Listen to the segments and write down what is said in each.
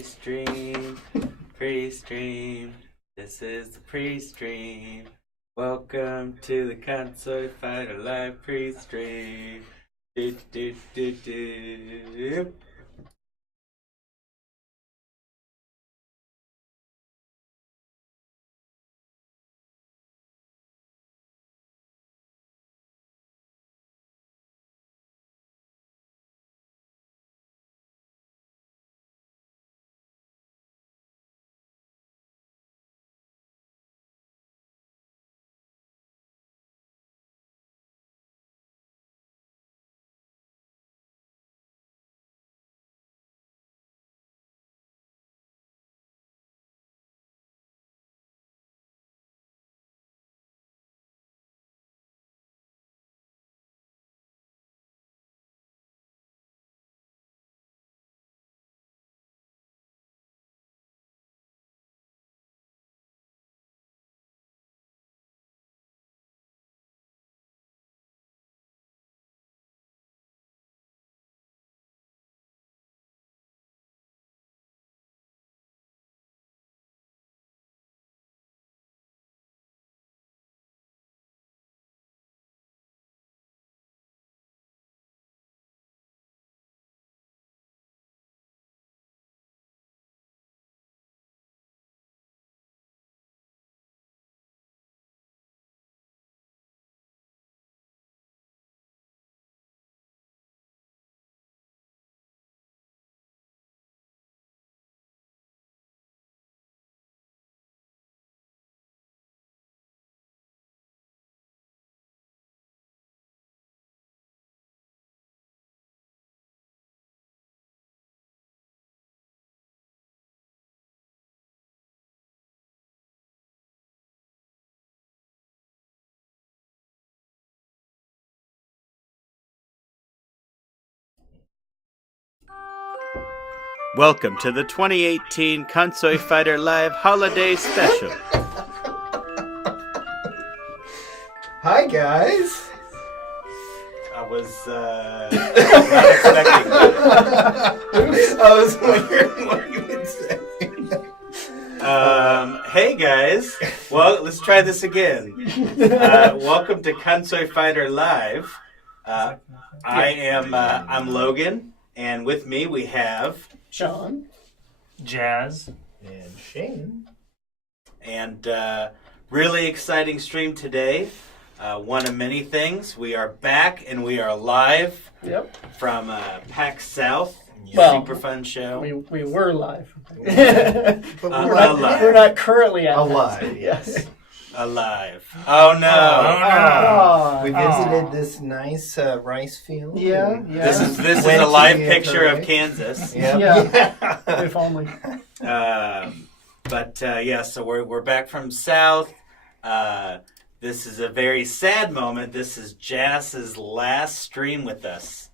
Pre-stream, pre-stream. This is the pre-stream. Welcome to the Konsui Fighter Live pre-stream. Do, do, do, do. Welcome to the 2018 Konsui Fighter Live Holiday Special. Hi, guys. I was not expecting that. I was wondering what you would say. Hey guys. Well, let's try this again. Welcome to Konsui Fighter Live. I'm Logan, and with me we have Sean, Jazz, And Shane. and really exciting stream today. One of many things. We are back and we are live from PAX South. Well, Super fun show. we were live. But We're not currently at alive, yes. Alive. Oh no. Oh, We visited this nice rice field. Yeah. This is Went a to live the picture of parade. Kansas. Yeah. If only. So we're back from South. This is a very sad moment. This is Jass's last stream with us.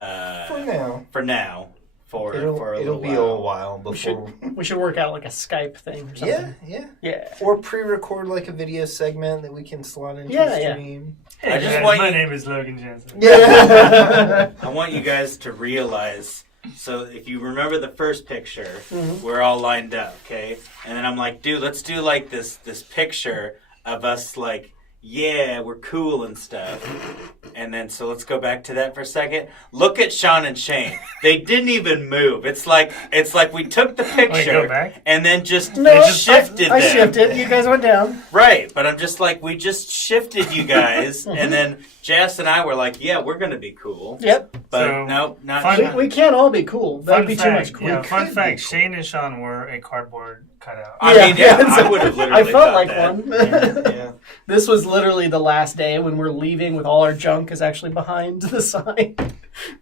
For now. For a It'll be a while before. We should work out like a Skype thing or something. Yeah. Or pre-record like a video segment that we can slot into Yeah, the yeah. stream. Hey, I just guys, want my you- name is Logan Jansen. Yeah. I want you guys to realize. So if you remember the first picture, Mhm. we're all lined up, okay? And then I'm like, dude, let's do like this picture of us like, yeah, we're cool and stuff. And then so let's go back to that for a second. Look at Sean and Shane. They didn't even move. It's like we took the Wait, go picture back? and then just No, shifted I them. shifted. You guys went down. Right, but I'm just like, we just shifted you guys, and then Jess and I were like, yeah, we're going to be cool. Yep. But So, nope, not fun- Sean. We can't all be cool. That'd be too much cool. Yeah, fun could fact: be cool. Shane and Sean were a cardboard cutout. I mean, I would have literally I felt thought like that. one. Yeah. This was literally the last day when we're leaving with all our junk is actually behind the sign.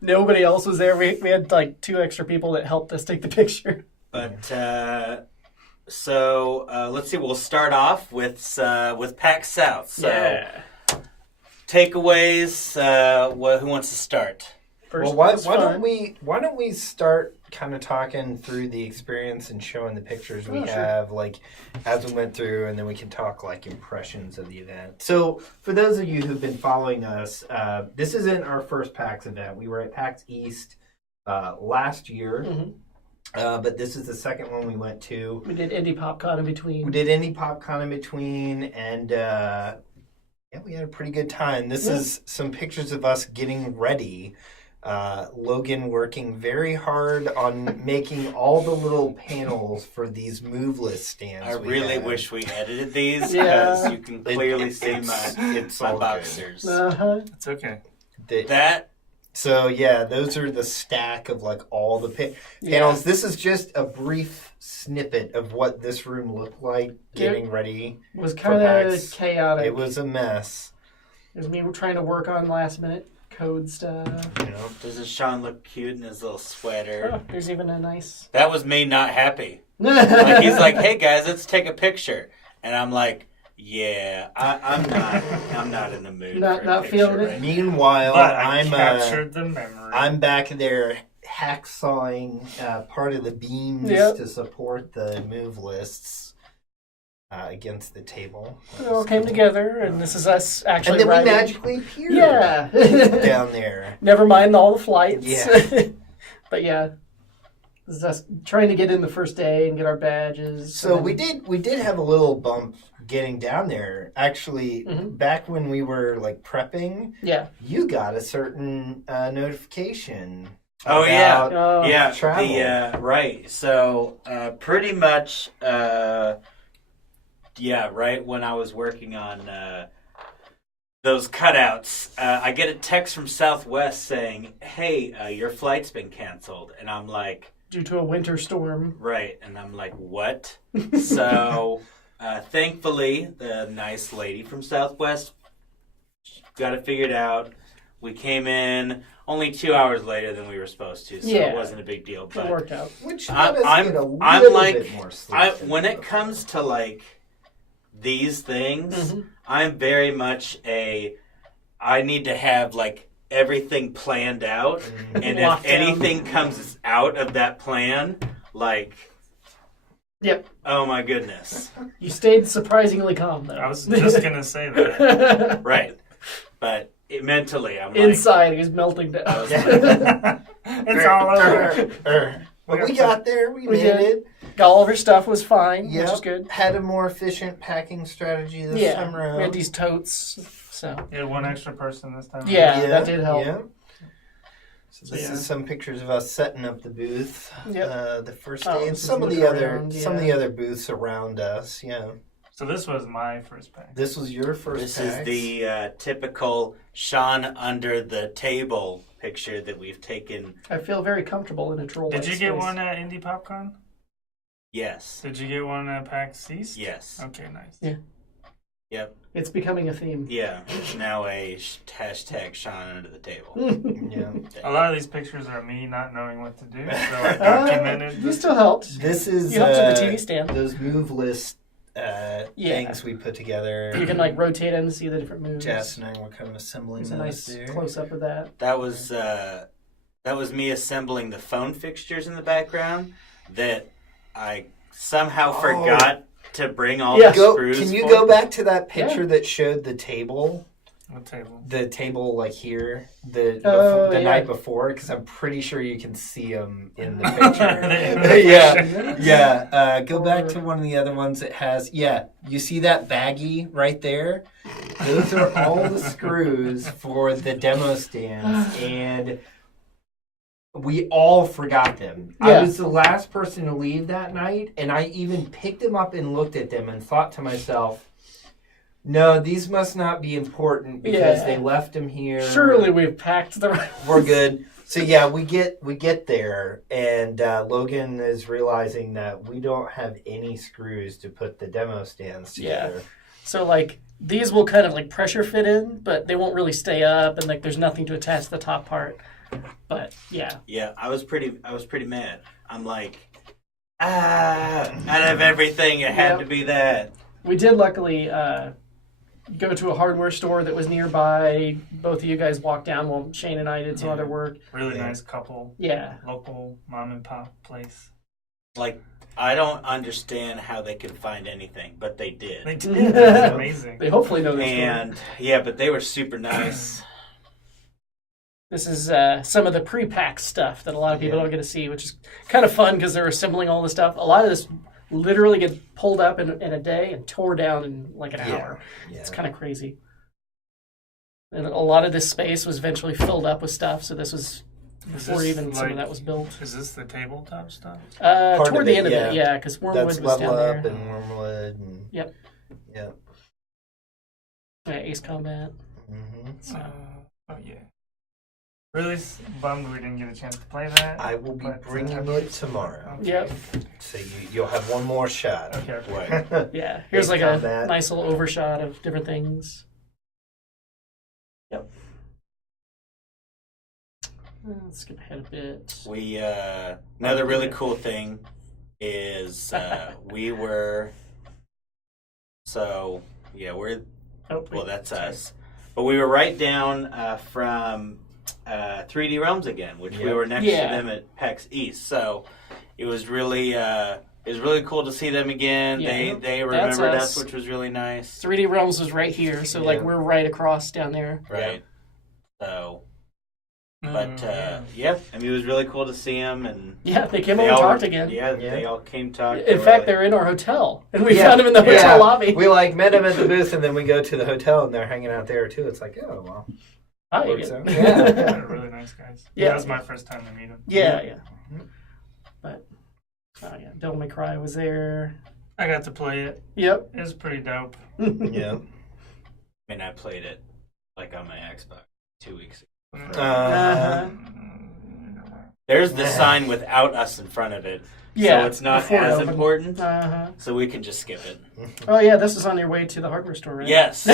Nobody else was there. We had like 2 extra people that helped us take the picture. But, let's see, we'll start off with PAX South. So, takeaways, who wants to start? First, Well, was why fun. don't we start kind of talking through the experience and showing the pictures we Oh, sure. have, like as we went through, and then we can talk like impressions of the event. So, for those of you who've been following us, this isn't our first PAX event. We were at PAX East last year, Mhm. But this is the second one we went to. We did Indie PopCon in We between. did Indie PopCon in between, and yeah, we had a pretty good time. This is some pictures of us getting ready. Logan working very hard on making all the little panels for these moveless stands. I really wish we edited these Yeah. because you can clearly see it's my all boxers. Uh-huh. It's okay. good. That So yeah, those are the stack of like all the panels. This is just a brief snippet of what this room looked like getting ready. Was for kind of PAX. chaotic. It was a mess. It was me trying to work on last minute code stuff. You know, doesn't Sean look cute in his little sweater? Oh, there's even a nice. That was me not happy. Like he's like, "Hey guys, let's take a picture," and I'm like, "Yeah, I'm not in the mood. Not- for a not picture feeling it? right meanwhile, But I I'm captured the memory. I'm back there hacksawing part of the beams Yep. to support the move lists against the table. It all came together, and this is us actually And then we riding. magically appeared Yeah. down there. Never mind all the flights. Yeah. But yeah, this is us trying to get in the first day and get our badges. So and we did have a little bump getting down there. Actually, Mhm. back when we were like prepping, Yeah. you got a certain notification. Oh, yeah. about- Oh, Yeah, travel. right. So, pretty much, yeah, right when I was working on those cutouts, I get a text from Southwest saying, "Hey, your flight's been canceled," and I'm like, due to a winter storm. "Right," and I'm like, "What?" So, thankfully, the nice lady from Southwest got it figured out. We came in only 2 hours later than we were supposed to, so Yeah. it wasn't a big deal. It But worked out. Which I'm- let us I'm- get a little I'm like- bit more sleep than when we it were. comes to like these things, Mhm. I'm very much I need to have like everything planned out, Mhm. and Locked if down. anything comes out of that plan, like, Yep. oh my goodness, You stayed surprisingly calm though. I was just gonna say that. right? But mentally, I'm like, Inside, he's melting down. I was like, It's all over. But we got there. We We made did. it. All of her stuff was fine, which Yep. is good. Had a more efficient packing strategy this time Yeah, around. we had these totes, so You had one extra person this time. Yeah. that did help. Yeah. So this Yeah. is some pictures of us setting up the booth Yep. the first Oh, day, and just some of look the other around, some of yeah. the other booths around us. Yeah, So this was my first pack. this was your first. this PAX. is the typical Sean under the table picture that we've taken. I feel very comfortable in a troll. Did you get one at Indie PopCon? Yes, Did you get one at PAX East? yes, Okay, nice. Yeah. yep. It's becoming a theme. Yeah, it's now a hashtag Sean under the table. Yeah. A lot of these pictures are me not knowing what to do, so I documented. You still helped. This is You helped with the TV stand. those move list Yeah. things we put together. You can like rotate and see the different moves. Jess and I were kind of assembling There's a those nice there. close up of that. That was me assembling the phone fixtures in the background that I somehow Oh. forgot to bring all Yeah. the Go, screws. can you for. go back to that picture that showed the table? What table? The table, like here, the Oh, the yeah. night before, because I'm pretty sure you can see them in the The picture. image. Yeah. Go back to one of the other ones that has. Yeah, you see that baggie right there? Those are all the screws for the demo stands, and we all forgot them. I Yeah. was the last person to leave that night, and I even picked them up and looked at them and thought to myself, no, these must not be important because Yeah. they left them here. Surely we've packed the right. We're good. So yeah, we get there, and Logan is realizing that we don't have any screws to put the demo stands together. So like these will kind of like pressure fit in, but they won't really stay up, and like there's nothing to attach to the top part. But yeah, Yeah, I was pretty mad. I'm like, out of everything, it had Yep. to be that. we did luckily go to a hardware store that was nearby. Both of you guys walked down while Shane and I did some Yeah. other work. Really Yeah. nice couple, Yeah, local mom and pop place. Like, I don't understand how they could find anything, but they did. They did. That's amazing. they hopefully know their story. And yeah, but they were super nice. This is some of the pre-PAX stuff that a lot of people Yeah. don't get to see, which is kind of fun because they're assembling all this stuff. A lot of this literally gets pulled up in a day and tore down in like an hour. Yeah. It's kind of crazy. And a lot of this space was eventually filled up with stuff, so this was before this even some like- of that was built. Is this the tabletop stuff? Part Toward of the it, end of yeah. it, yeah, because Wormwood That's was down Level Up there. and Wormwood. And, Yep. Yep. Yeah, Ace Combat. hmm So. Oh yeah. Really bummed we didn't get a chance to play that. I will be but, bringing it tomorrow. Okay. Yep. So you'll have one more shot. Okay. Right. Yeah, here's Ace like Combat. a nice little overshot of different things. Yep. Let's skip ahead a bit. We another really cool thing is we were we're Oh, well wait, that's sorry. us, but we were right down from 3D Realms again, which we Yep. were next Yeah. to them at PAX East. So it was really cool to see them again. Yeah. They That's remembered us. us, which was really nice. 3D Realms was right here, so like Yeah. we're right across down there. Right. So, Mm, but yeah. yeah, I mean it was really cool to see them and. Yeah, they came They over and all- talked again. Yeah, Yeah. they all came talk. In fact, they're in our hotel, and we Yeah. found them in the hotel Yeah. lobby. We like met them at the booth, and then we go to the hotel, and they're hanging out there too. It's like, oh well, Hi works again. out. Yeah. They're really nice guys. Yeah. That was my first time to meet them. Yeah. But yeah, Devil May Cry was there. I got to play it. Yep. It was pretty dope. Yeah. I mean, I played it like on my Xbox 2 weeks ago. Uh-huh. There's the sign without us in front of it, Yeah. so it's not before it as opened. important. Uh-huh. So we can just skip it. Oh yeah, this is on your way to the hardware store, right? Yes,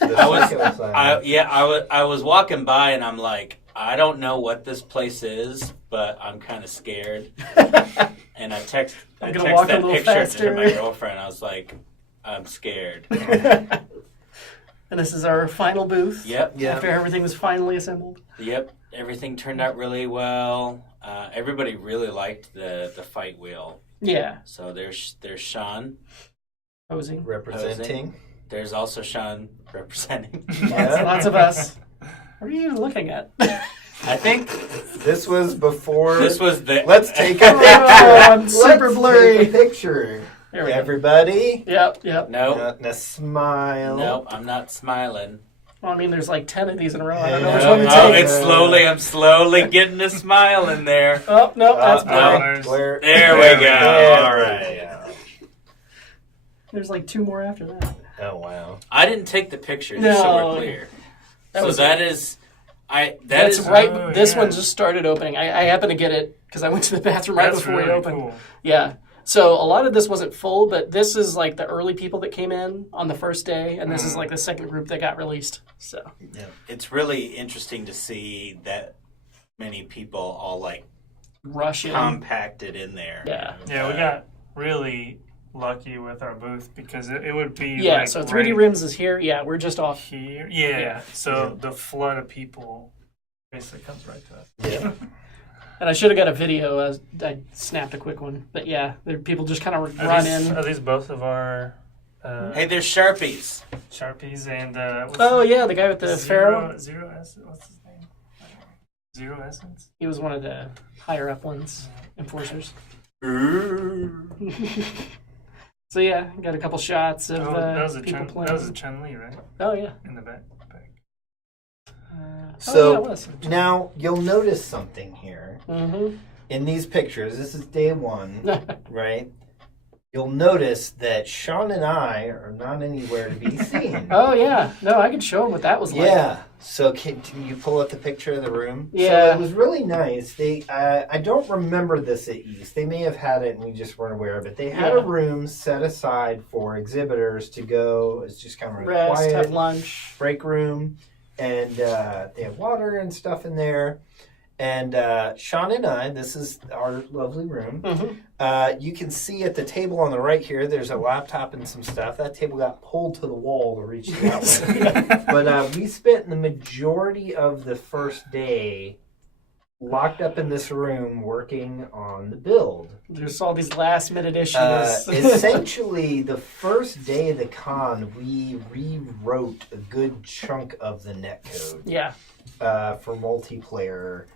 I I was walking by and I'm like, I don't know what this place is, but I'm kind of scared. And I text I'm gonna walk a that little picture faster. to my girlfriend. I was like, I'm scared. And this is our final booth. Yep. Yeah. After everything was finally assembled. Yep, everything turned out really well. Everybody really liked the fight wheel. Yeah. So there's Sean. Posing. representing. There's also Sean representing. Yeah. Lots of us. What are you even looking at? I think This was before. this was the. Let's take a Oh, picture. I'm super Let's blurry. Take a picture. There we go. Everybody. Yep. Nope. Now smile. Nope. I'm not smiling. Well, I mean, there's like 10 of these in a row. I don't know Yeah. which one to Oh, take. it's slowly. I'm slowly getting a smile in there. Oh, no, that's no. blurry. There we go. All right. Yeah. There's like 2 more after that. Oh wow. I didn't take the picture, just so No. we're clear. That So was- that is. That's is right. Oh, This yeah. one just started opening. I happened to get it because I went to the bathroom right That's before really we opened. cool. Yeah. So a lot of this wasn't full, but this is like the early people that came in on the first day, and this is like the second group that got released. So It's really interesting to see that many people all like rush in. compacted in there. Yeah. Yeah, we got really lucky with our booth because it would be Yeah. like So 3D right Rims is here. Yeah, we're just off. here. Yeah. Yeah. So the flood of people basically comes right to us. Yeah. And I should have got a video. I snapped a quick one, but yeah, people just kind of run in. Are these both of our Hey, there's Sharpies. Sharpies and Oh yeah, the guy with the Pharaoh. Zero Essence. What's his name? Zero Essence. He was one of the higher up ones, enforcers. So yeah, got a couple shots of That was a people Chun. playing. That was a Chun Li, right? Oh yeah. In the back. So yeah, it was. now you'll notice something here Mm-hmm. in these pictures. This is day one, right? You'll notice that Sean and I are not anywhere to be seen. Oh yeah, no, I could show him what that was like. Yeah. So can you pull up the picture of the room? Yeah. So it was really nice. They, I don't remember this at East. They may have had it and we just weren't aware of it. They had a Yeah. room set aside for exhibitors to go. It's just kind of a Rest, quiet have lunch. break room, and they have water and stuff in there. And Sean and I, this is our lovely room. Mm-hmm. You can see at the table on the right here, there's a laptop and some stuff. That table got pulled to the wall to reach the outlet. But we spent the majority of the first day locked up in this room working on the build. There's all these last minute issues. Essentially, the first day of the con, we rewrote a good chunk of the netcode. Yeah. for multiplayer.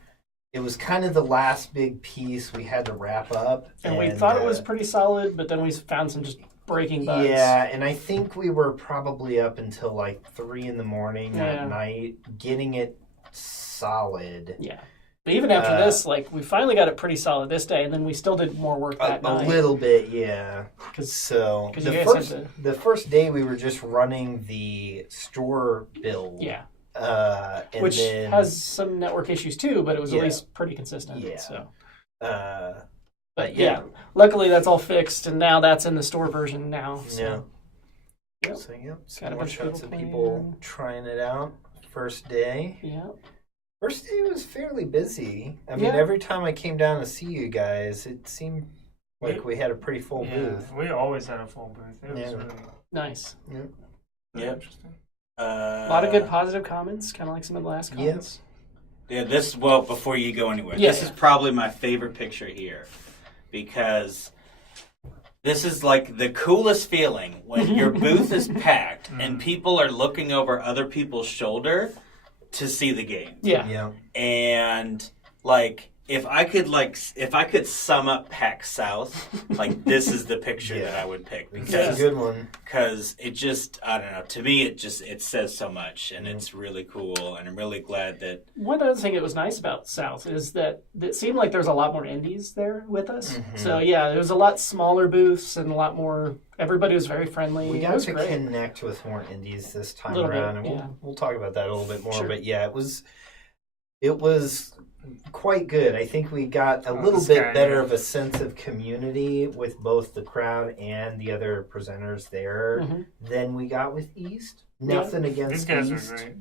It was kind of the last big piece we had to wrap up. And we thought it was pretty solid, but then we found some just breaking bugs. Yeah, and I think we were probably up until like 3 in the morning at night getting it solid. Yeah. But even after this, like, we finally got it pretty solid this day, and then we still did more work that night. A little bit, yeah. So the first day we were just running the store build. Yeah. And which then, has some network issues too, but it was at least pretty consistent. Yeah. So. But luckily that's all fixed, and now that's in the store version now. So. Yeah. Yep. So Got a bunch of people trying it out. First day. Yeah. First day was fairly busy. I mean, every time I came down to see you guys, it seemed like we had a pretty full booth. We always had a full booth. It was really nice. Yeah. Interesting. A lot of good positive comments, kind of like some of the last comments. Yeah, before you go anywhere, this is probably my favorite picture here, because this is like the coolest feeling when your booth is packed and people are looking over other people's shoulder to see the game. Yeah. And like if I could sum up PAX South, like this is the picture that I would pick, because it's a good one. Because it just, I don't know, to me it says so much, and it's really cool, and I'm really glad that. One other thing that was nice about South is that it seemed like there's a lot more indies there with us. Mm-hmm. So there was a lot smaller booths and a lot more. Everybody was very friendly. We got to connect with more indies this time around, and we'll talk about that a little bit more. Sure. But it was quite good. I think we got a little bit better of a sense of community with both the crowd and the other presenters there than we got with East. Nothing against These guys East. are great.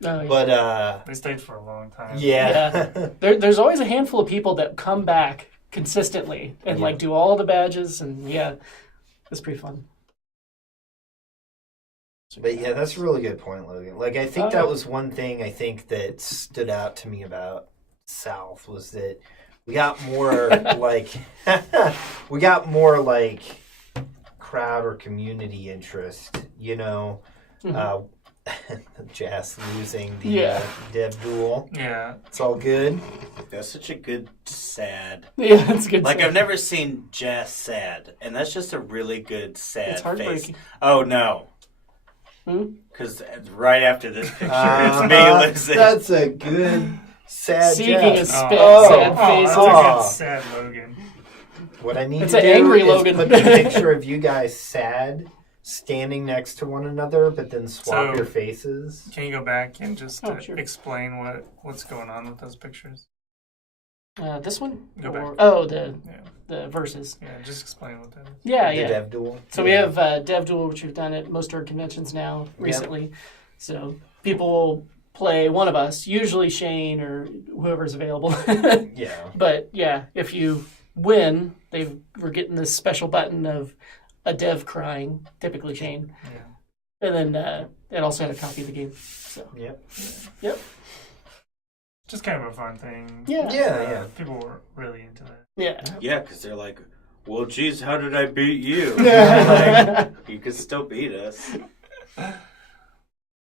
Yeah. But they stayed for a long time. Yeah. There's always a handful of people that come back consistently and like do all the badges, and it's pretty fun. But that's a really good point, Logan. Like, I think that was one thing I think that stood out to me about South was that we got more crowd or community interest, Jazz losing the Dev Duel. Yeah. It's all good. That's such a good sad. Yeah, it's good. Like, I've never seen Jazz sad, and that's just a really good sad it's heartbreaking. face. Oh, no. Because right after this picture, it's me losing. That's a good sad Seeking a sad face. That's a good sad Logan. What I need it's to do angry is Logan. put the picture of you guys sad, standing next to one another, but then swap your faces. Can you go back and just explain what's going on with those pictures? This one? Go back. Oh, the verses. Yeah, just explain what that is. Yeah, The Dev Duel. So we have Dev Duel, which we've done at most of our conventions now recently. Yep. So people will play one of us, usually Shane or whoever's available. But if you win, we're getting this special button of a dev crying, typically Shane. Yeah. And then it also had a copy of the game. So. Yep. Just kind of a fun thing. Yeah. People were really into that. Yeah. Yeah, because they're like, well, geez, how did I beat you? Like, you could still beat us.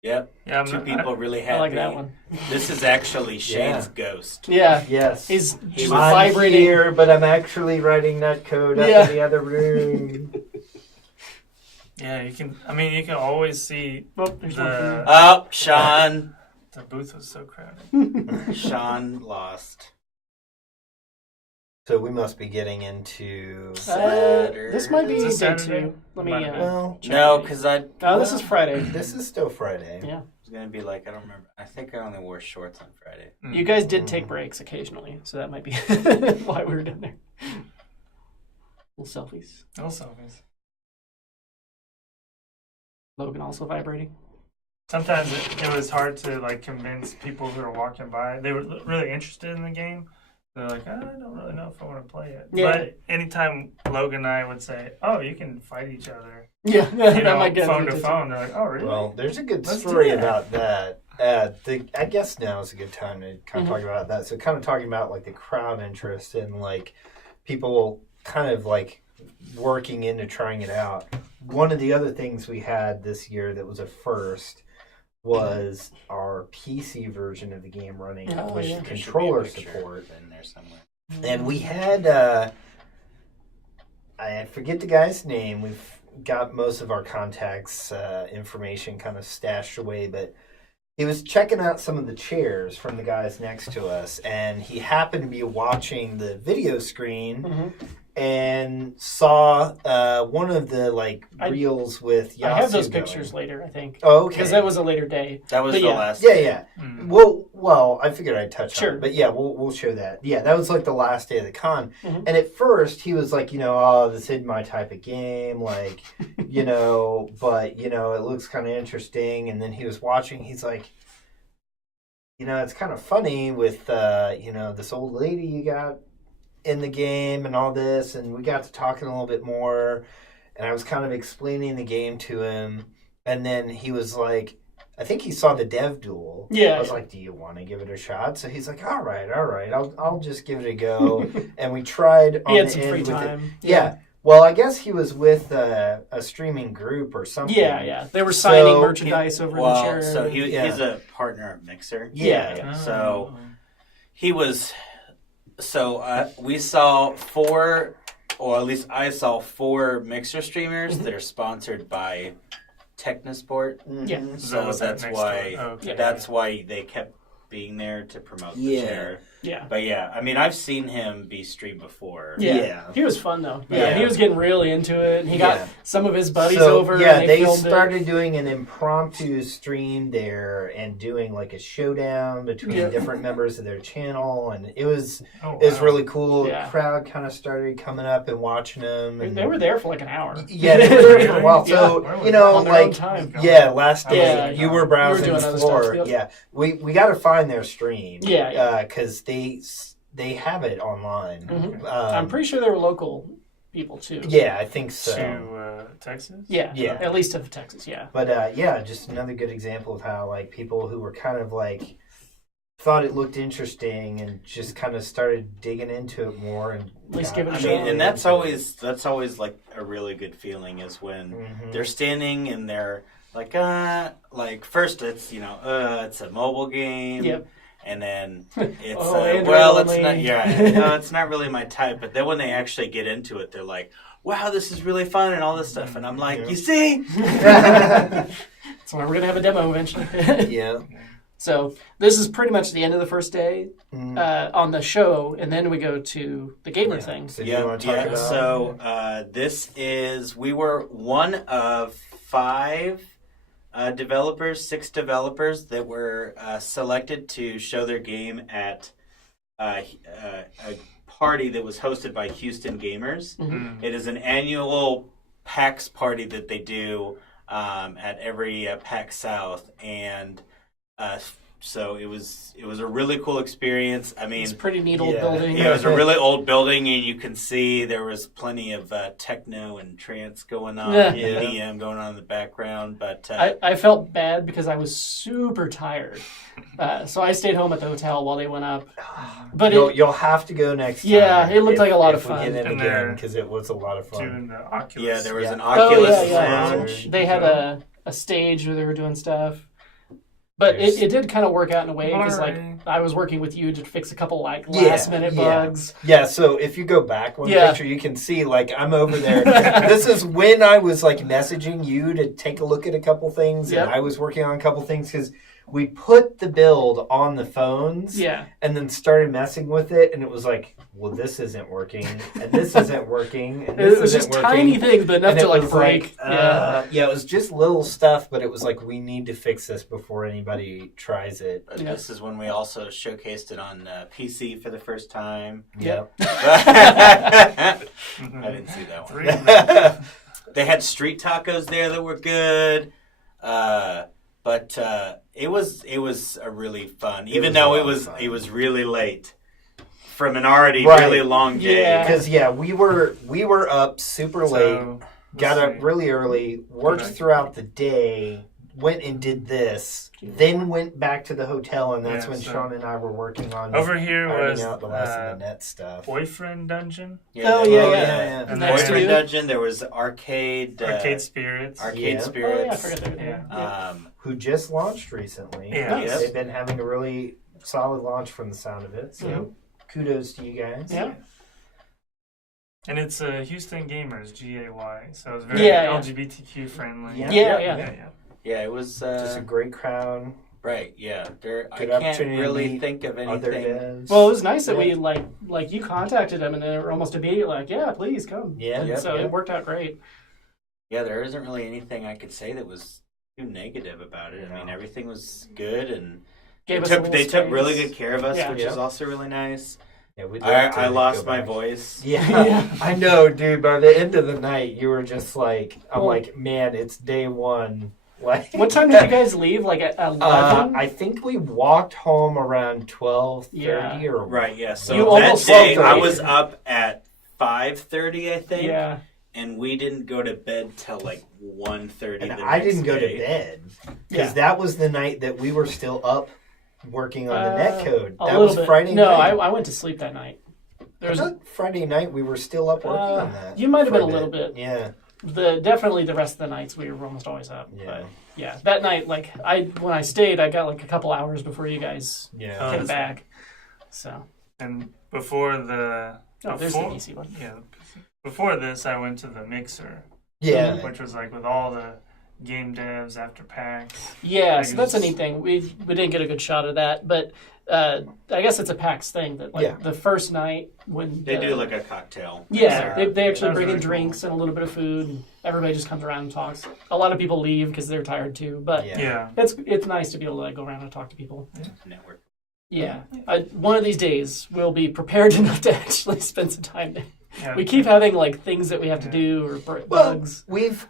Yep. Yeah, Two people really happy. I like that one. This is actually Shane's ghost. Yeah. Yes. He's I'm vibrating here, but I'm actually writing netcode up in the other room. Yeah, you can always see Sean. The booth was so crowded. Sean lost. So we must be getting into Saturday. This might be day 2. Let me. No, because this is Friday. This is still Friday. Yeah. It's gonna be like, I don't remember. I think I only wore shorts on Friday. You guys did take breaks occasionally, so that might be why we were down there. Little selfies. Logan also vibrating. Sometimes it was hard to convince people who were walking by. They were really interested in the game. They're like, I don't really know if I want to play it. Yeah. But anytime Logan and I would say, oh, you can fight each other. Yeah, that might get phone to phone. They're like, oh, really? Well, there's a good story about that. I guess now is a good time to kind of talk about that. So kind of talking about the crowd interest and people kind of working into trying it out. One of the other things we had this year that was a first was our PC version of the game running with There controller should be a picture support. in there somewhere. And we had, I forget the guy's name. We've got most of our contacts information kind of stashed away, but he was checking out some of the chairs from the guys next to us, and he happened to be watching the video screen and saw one of the reels with Yasu I have those going. pictures later, I think. Oh, okay. Because that was a later day. That was But the yeah. last. Yeah. Well, I figured I'd touch on Sure. it, but yeah, we'll show that. Yeah, that was like the last day of the con, Mhm. and at first he was like, oh, this isn't my type of game, like, but it looks kind of interesting. And then he was watching. He's like, it's kind of funny with this old lady you got in the game and all this, and we got to talking a little bit more, and I was kind of explaining the game to him, and then he was like, I think he saw the dev duel. Yeah. I was like, do you want to give it a shot? So he's like, all right, I'll just give it a go. And we tried on He had the some end free with time. it. Yeah. Well, I guess he was with a streaming group or something. Yeah. They were signing So, merchandise over in the chair. So he's a partner of Mixer. Yeah. So he was. So we saw 4, or at least I saw 4 Mixer streamers that are sponsored by Technosport. Yeah. So that's why Okay. that's why they kept being there to promote the chair. Yeah. But yeah, I mean, I've seen him be streamed before. Yeah. He was fun, though. Yeah. He was getting really into it. And he got Yeah. some of his buddies So, over. yeah, and they filmed started doing an impromptu stream there and doing like a showdown between different members of their channel, and it was really cool. Yeah. The crowd kind of started coming up and watching them. it. And, They were there for like an hour. yeah, they were there for a while. So Yeah. On their own time. last day Yeah. you were browsing doing the other floor. stuff, yep. Yeah, we got to find their stream. Yeah. because they have it online. Mhm. I'm pretty sure they were local people, too. Yeah, I think so. To Texas? Yeah. Yeah. At least of Texas, yeah. But just another good example of how people who were kind of thought it looked interesting and just kind of started digging into it more and At least give it a I shot. mean, and that's always like a really good feeling is when they're standing and they're like first it's it's a mobile game. Yep. And then it's Android it's only. not it's not really my type. But then when they actually get into it, they're like, "Wow, this is really fun," and all this stuff. And I'm like, "You see?" That's why we're gonna have a demo eventually. Yeah. So this is pretty much the end of the first day Mm. on the show, and then we go to the gamer thing. So do you want to talk about? So we were one of 5 developers, 6 developers that were selected to show their game at a party that was hosted by Houston Gamers. Mhm. It is an annual PAX party that they do at every PAX South, and so it was a really cool experience. I mean, It's a pretty neat old building. it was a really old building, and you can see there was plenty of techno and trance going on, Yeah. and EDM going on in the background. But I felt bad because I was super tired. So I stayed home at the hotel while they went up. But you'll have to go next time. Yeah, it looked like a lot of if we fun. get in And again, they're because it was a lot of fun. Doing the Oculus. yeah, there was an Oh, Oculus yeah. Lounge. They had a stage where they were doing stuff. But it did kind of work out in a way because Blurry. I was working with you to fix a couple last minute bugs. Yeah, so if you go back one Yeah. picture, you can see I'm over there. This is when I was messaging you to take a look at a couple things, Yep. and I was working on a couple things because we put the build on the phones, Yeah. and then started messing with it, and it was well, this isn't working, and this isn't working, and this It was isn't just working. tiny things, but enough And to it was break. Yeah. it was just little stuff, but it was we need to fix this before anybody tries it. But Yeah. this is when we also showcased it on PC for the first time. Yep. I didn't see that one. 3 They had street tacos there that were good, but it was a really fun. Even was though a it lot of fun. was really late from an already Right. really long day. Yeah. Because we were up super late, got up really early, worked Okay. throughout the day, went and did this, then went back to the hotel, and that's when Sean and I were working on over here was out the last of the net stuff. Boyfriend Dungeon. Yeah. And Next to Boyfriend you. Dungeon. There was Arcade Spirits. Arcade Spirits. Oh, yeah, I forgot that. Yeah. Who just launched recently. Yeah. Yes. They've been having a really solid launch from the sound of it. So kudos to you guys. Yeah. And it's Houston Gamers, GAY, so it's very LGBTQ friendly. Yeah, it was just a great crowd. Right, yeah. I Good can't opportunity really to think of Other anything. devs. Well, it was nice that we like you contacted them and they were almost immediately like, yeah, please come. Yeah. Yep. So it worked out great. Yeah, there isn't really anything I could say that was too negative about it. I mean, everything was good, and Gave us a little they took space. really good care of us, Yeah. which is also really nice. Yeah, we'd love to I lost go my back. voice. Yeah, I know, dude. By the end of the night, you were just like, I'm Well- like, man, it's day one. Like, What time did you guys leave? Like at 11? I think we walked home around 12:30 Yeah. or Right, yeah. So You that almost day, slept I early. was up at 5:30, I think. Yeah. And we didn't go to bed till like 1:30 And the I next didn't go to day. bed Yeah. because that was the night that we were still up working on the netcode. A That little was bit. Friday No, night. I went to sleep that night. I thought Friday night we were still up working on that. You might have for been a little bit. Yeah. Definitely the rest of the nights we were almost always up. Yeah. But yeah, that night, like when I stayed, I got like a couple hours before you guys Yeah. came back. So And before the there's the easy one. before this, I went to the Mixer, Yeah. which was like with all the game devs after PAX. Yeah, Like, so that's a it's- neat thing. We didn't get a good shot of that, but I guess it's a PAX thing that like the first night when They do like a cocktail. yeah, mixer. they actually That was bring in really cool. drinks and a little bit of food, and everybody just comes around and talks. A lot of people leave because they're tired too, but Yeah. it's nice to be able to like, go around and talk to people. Network. Yeah, one of these days we'll be prepared enough to actually spend some time there. Yeah. We keep having like things that we have to do or bugs. We've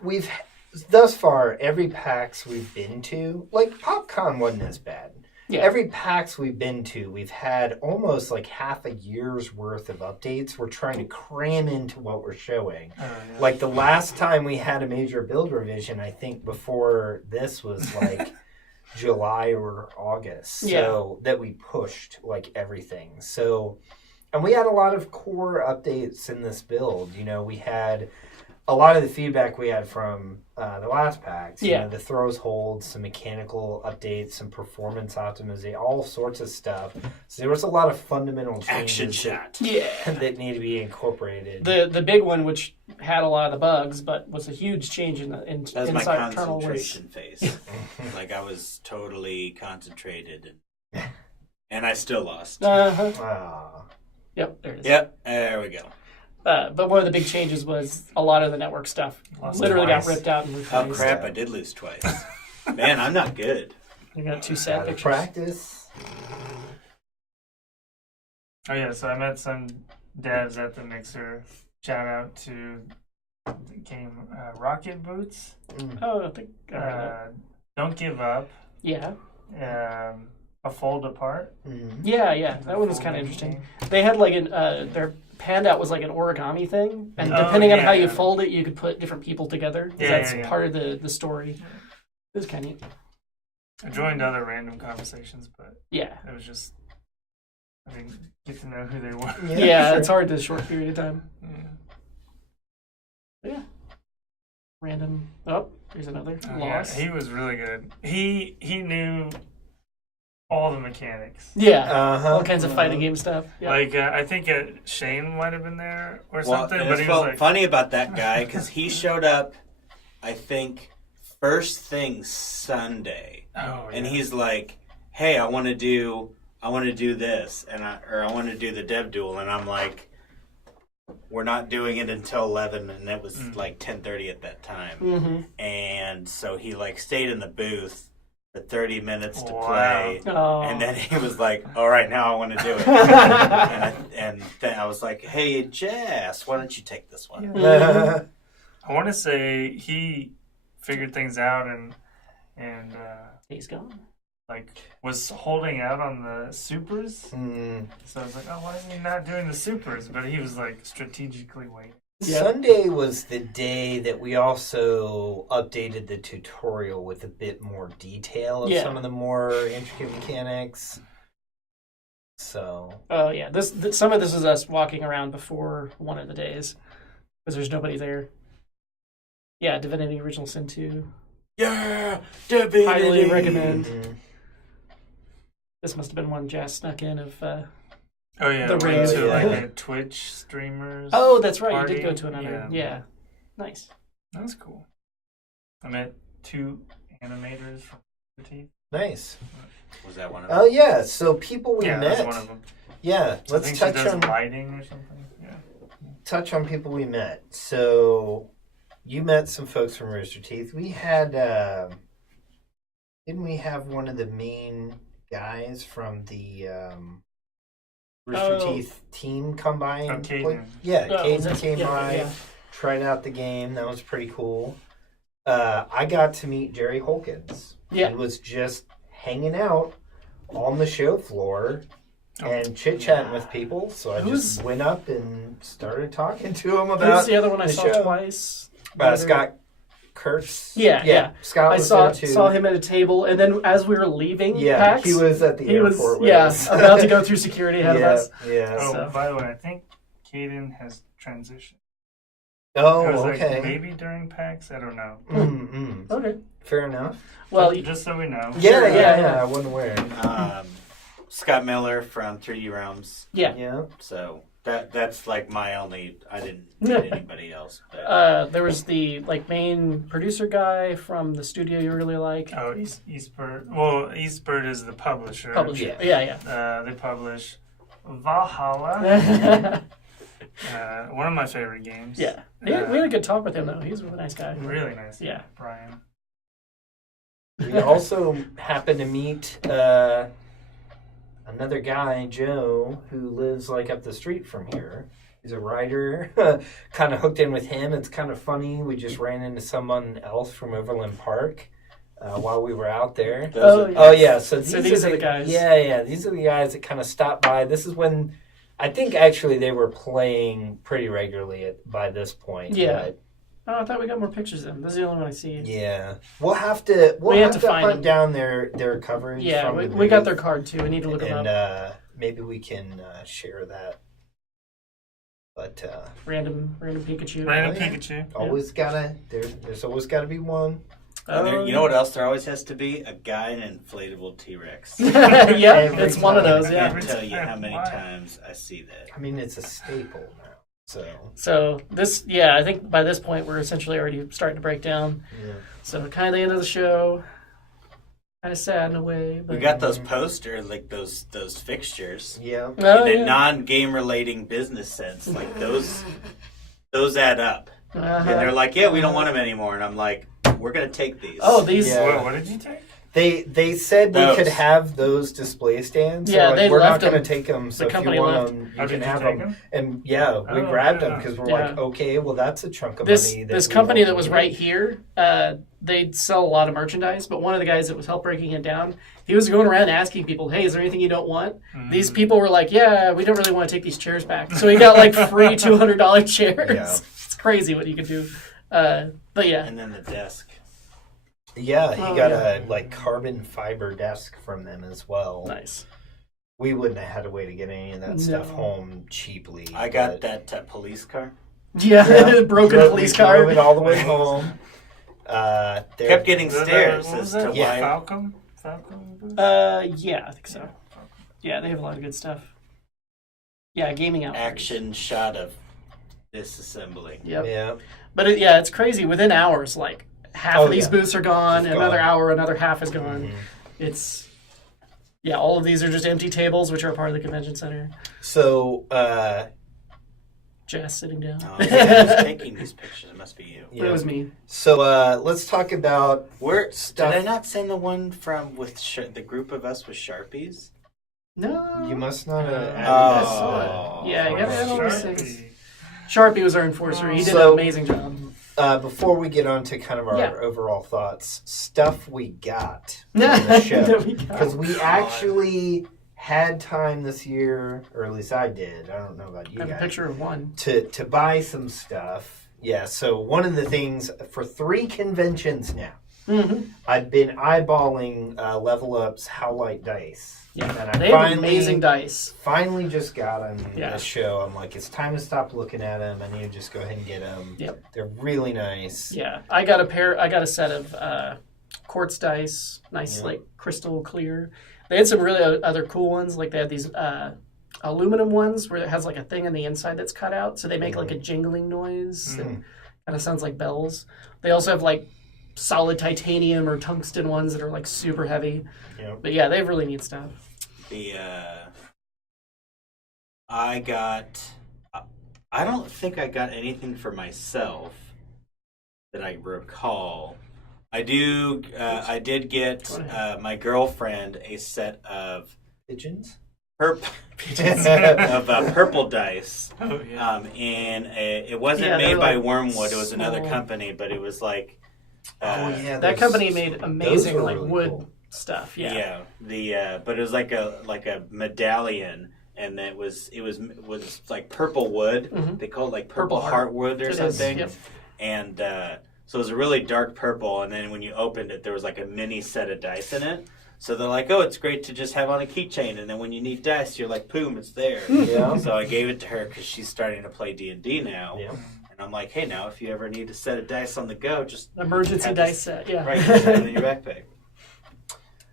thus far every PAX we've been to, like PopCon wasn't as bad. Yeah. Every PAX we've been to, we've had almost like half a year's worth of updates. We're trying to cram into what we're showing. Like the last time we had a major build revision, I think before this was like July or August. So that we pushed like everything. So, and we had a lot of core updates in this build. You know, we had a lot of the feedback we had from the last PAX. You know, the throws, holds, some mechanical updates, some performance optimization, all sorts of stuff. So there was a lot of fundamental Action changes shot. that need to be incorporated. The big one, which had a lot of the bugs, but was a huge change in the That was my inside kernel was concentration phase. Like I was totally concentrated, and I still lost. Ah. Yep, there it is. Yep, there we go. But one of the big changes was a lot of the network stuff literally got ripped out and replaced. Oh crap! I did lose twice. Man, I'm not good. You got two sad Gotta pictures. practice. Oh yeah, so I met some devs at the Mixer. Shout out to the game Rocket Boots. Oh, I think I heard that. Don't Give Up. Yeah. A Fold Apart. Yeah, that one was kind of interesting. They had like their handout was like an origami thing, and depending on how you fold it, you could put different people together. That's part of the story. It was kind of neat. I joined other random conversations, but Yeah. it was just I didn't get to know who they were. Yeah, it's hard to short period of time. Yeah. Random. Oh, there's another loss. Yeah, he was really good. He knew all the mechanics. Yeah. All kinds of fighting game stuff. Yeah. Like I think Shane might have been there or Well, something. it But he was felt like, funny about that guy because he showed up, I think, first thing Sunday, and he's like, "Hey, I want to do this, and I want to do the dev duel," and I'm like, "We're not doing it until 11," and it was like 10:30 at that time, and so he like stayed in the booth for 30 minutes to play, and then he was like, "All right, now I want to do it," and then I was like, "Hey, Jess, why don't you take this one?" I want to say he figured things out and he's gone. like was holding out on the supers. So I was like, oh, why is he not doing the supers? But he was like strategically waiting. Yeah. Sunday was the day that we also updated the tutorial with a bit more detail of some of the more intricate mechanics. So. Oh yeah, some of this is us walking around before one of the days because there's nobody there. Yeah, Divinity Original Sin 2. Yeah, Divinity. Highly recommend. Mm-hmm. This must have been one Jazz snuck in of. Oh yeah, the we rave. went to like Yeah. a Twitch streamers. Oh, that's right. party. You did go to another. Yeah. Nice. That was cool. I met 2 animators from Teeth. Nice. Was that one of them? Oh yeah, so people we Yeah, met. that's one of them. Yeah, I let's think touch she does on lighting or something. Yeah. people we met. So you met some folks from Rooster Teeth. We had didn't we have one of the main guys from the Rooster Teeth team come by and play? Caden. Yeah, Caden that's- came by, tried out the game. That was pretty cool. I got to meet Jerry Holkins. Yeah. He was just hanging out on the show floor and chit-chatting with people. So I just went up and started talking to him about Who's the other one I saw show. twice? Scott Kurtz. Yeah. Scott I was saw there too. saw him at a table, and then as we were leaving PAX, he was at the he was airport with us. about to go through security ahead of us. Yeah. Oh, So- by the way, I think Caden has transitioned. Oh, It was okay. like maybe during PAX, I don't know. Mm-mm. Okay. Fair enough. Well, just so we know. Yeah, I wasn't aware. Scott Miller from 3D Realms. Yeah. So that's like my only. I didn't meet anybody else. But. there was the main producer guy from the studio you really like. Oh, Eastbird. Well, Eastbird is the publisher. Publisher. Yeah. They publish Valhalla. One of my favorite games. Yeah. We had a good talk with him though. He's a really nice guy. Really nice. Yeah. Brian. We also happened to meet another guy, Joe, who lives like up the street from here. He's a writer. Kind of hooked in with him. It's kind of funny. We just ran into someone else from Overland Park while we were out there. Oh, yeah. So these are the guys. Yeah. These are the guys that kind of stopped by. This is when I think actually they were playing pretty regularly by this point. Yeah. But, I thought we got more pictures of them. This is the only one I see. yeah. We'll have to find hunt them. down their coverage. Yeah, from the we got booth. their card too. We need to look them And up. maybe we can share that. But Random Pikachu. Random yeah. Pikachu. always there's always gotta be one. You know what else there always has to be? A guy in an inflatable T-Rex. Yeah, Every it's one of time. those. I Yeah. can't tell you how many Why? times I see that. I mean, it's a staple now. So this, I think by this point we're essentially already starting to break down. Yeah. So kind of the end of the show. Kind of sad in a way. But We got those posters, like those fixtures. Yeah. Oh, In a yeah. non-game relating business sense, like those add up. Uh-huh. And they're like, yeah, we don't want them anymore. And I'm like, we're gonna take these. Oh, these. Yeah. What did you take? They said we Those. could have those display stands. Yeah, so they we're left not going them. to take them. So The if you company want left. them, Oh, you did can you have take them. 'em? And yeah, we Oh, grabbed them yeah. because we're Yeah. like, okay, well that's a chunk of This money. That this we company won't that was need. right here, they'd sell a lot of merchandise, but one of the guys that was help breaking it down, he was going around asking people, "Hey, is there anything you don't want?" These people were like, "Yeah, we don't really want to take these chairs back." So he got like free $200 chairs. Yeah. It's crazy what you can do. But yeah, And then the desk. Yeah, he Oh, got yeah. a carbon fiber desk from them as well. nice. We wouldn't have had a way to get any of that stuff home cheaply. I got but- that police car. Yeah, broken drove- police we car. drove it all the way home. Kept getting stares What was as that? to Yeah. why. Falcon? Falcon? Yeah, I think so. Yeah, they have a lot of good stuff. Yeah, gaming out. Action shot of disassembly. Yep. Yeah. But it's crazy. Within hours, like half Oh, of these yeah. booths are gone. Just Another gone. hour, another half is gone. Mhm. It's all of these are just empty tables, which are part of the convention center. So, Jess sitting down. Oh, who's taking these pictures? It must be you. yeah. It was me. So let's talk about Where Stuff. did I not send the one from with the group of us with Sharpies? No. you must not have added I that. saw it. Yeah, you gotta add all these things. Sharpie. Sharpie was our enforcer. He did So- an amazing job. Before we get on to kind of our Yeah. overall thoughts, stuff we got in the show. That we got. Because we actually had time this year, or at least I did. I don't know about you I have guys. a picture of one. To buy some stuff. Yeah, so one of the things for 3 conventions now, I've been eyeballing Level Up's Howlite dice. Yeah, and I they have amazing dice. Finally just got them this show. I'm like, it's time to stop looking at them. I need to just go ahead and get them. Yep. They're really nice. Yeah, I got a set of quartz dice, nice like crystal clear. They had some really other cool ones, like they had these aluminum ones where it has like a thing on the inside that's cut out, so they make like a jingling noise that kind of sounds like bells. They also have like solid titanium or tungsten ones that are like super heavy. Yep. But yeah, they have really neat stuff. I don't think I got anything for myself that I recall. I did get my girlfriend a set of pigeons. Of purple dice. Oh yeah. And it wasn't made by Wormwood. It was another company, but it was like. That company made amazing like really wood stuff. Yeah. Yeah. But it was like a medallion, and it was like purple wood. Mm-hmm. They call it like purple heartwood or something. Yep. And so it was a really dark purple, and then when you opened it, there was like a mini set of dice in it. So they're like, oh, it's great to just have on a keychain, and then when you need dice, you're like, boom, it's there. Yeah. So I gave it to her because she's starting to play D&D now. Yeah. And I'm like, hey, now if you ever need a set of dice on the go, just emergency dice set, yeah. Right, just have it in your backpack.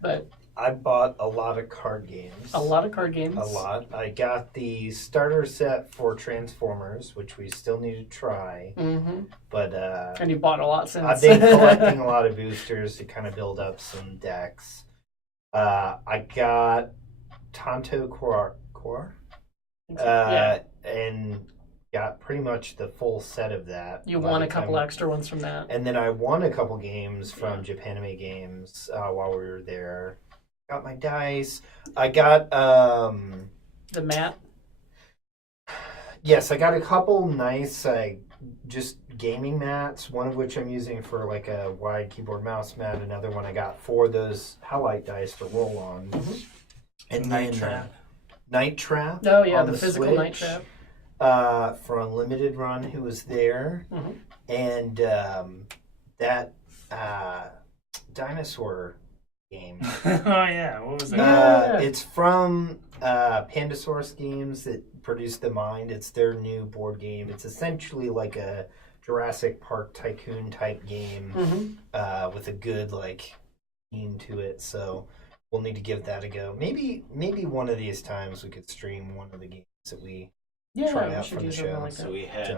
But I bought a lot of card games. A lot of card games. A lot. I got the starter set for Transformers, which we still need to try. Mm-hmm. But and you bought a lot since. I've been collecting a lot of boosters to kind of build up some decks. I got Tanto Core, and got pretty much the full set of that. You won a couple extra ones from that. And then I won a couple games from Japanime Games while we were there. Got my dice. I got the mat. Yes, I got a couple nice just gaming mats, one of which I'm using for like a wide keyboard mouse mat, another one I got for those Howlite dice to roll on. Mm-hmm. And Night Trap. Night Trap. Oh yeah, the physical Switch, Night Trap. For Unlimited Run, who was there. Mm-hmm. And that dinosaur game. Oh yeah, what was that? It's from Pandasaurus Games that produced The Mind. It's their new board game. It's essentially like a Jurassic Park Tycoon type game with a good theme to it. So we'll need to give that a go. Maybe one of these times we could stream one of the games that we try out from the show. Like so we had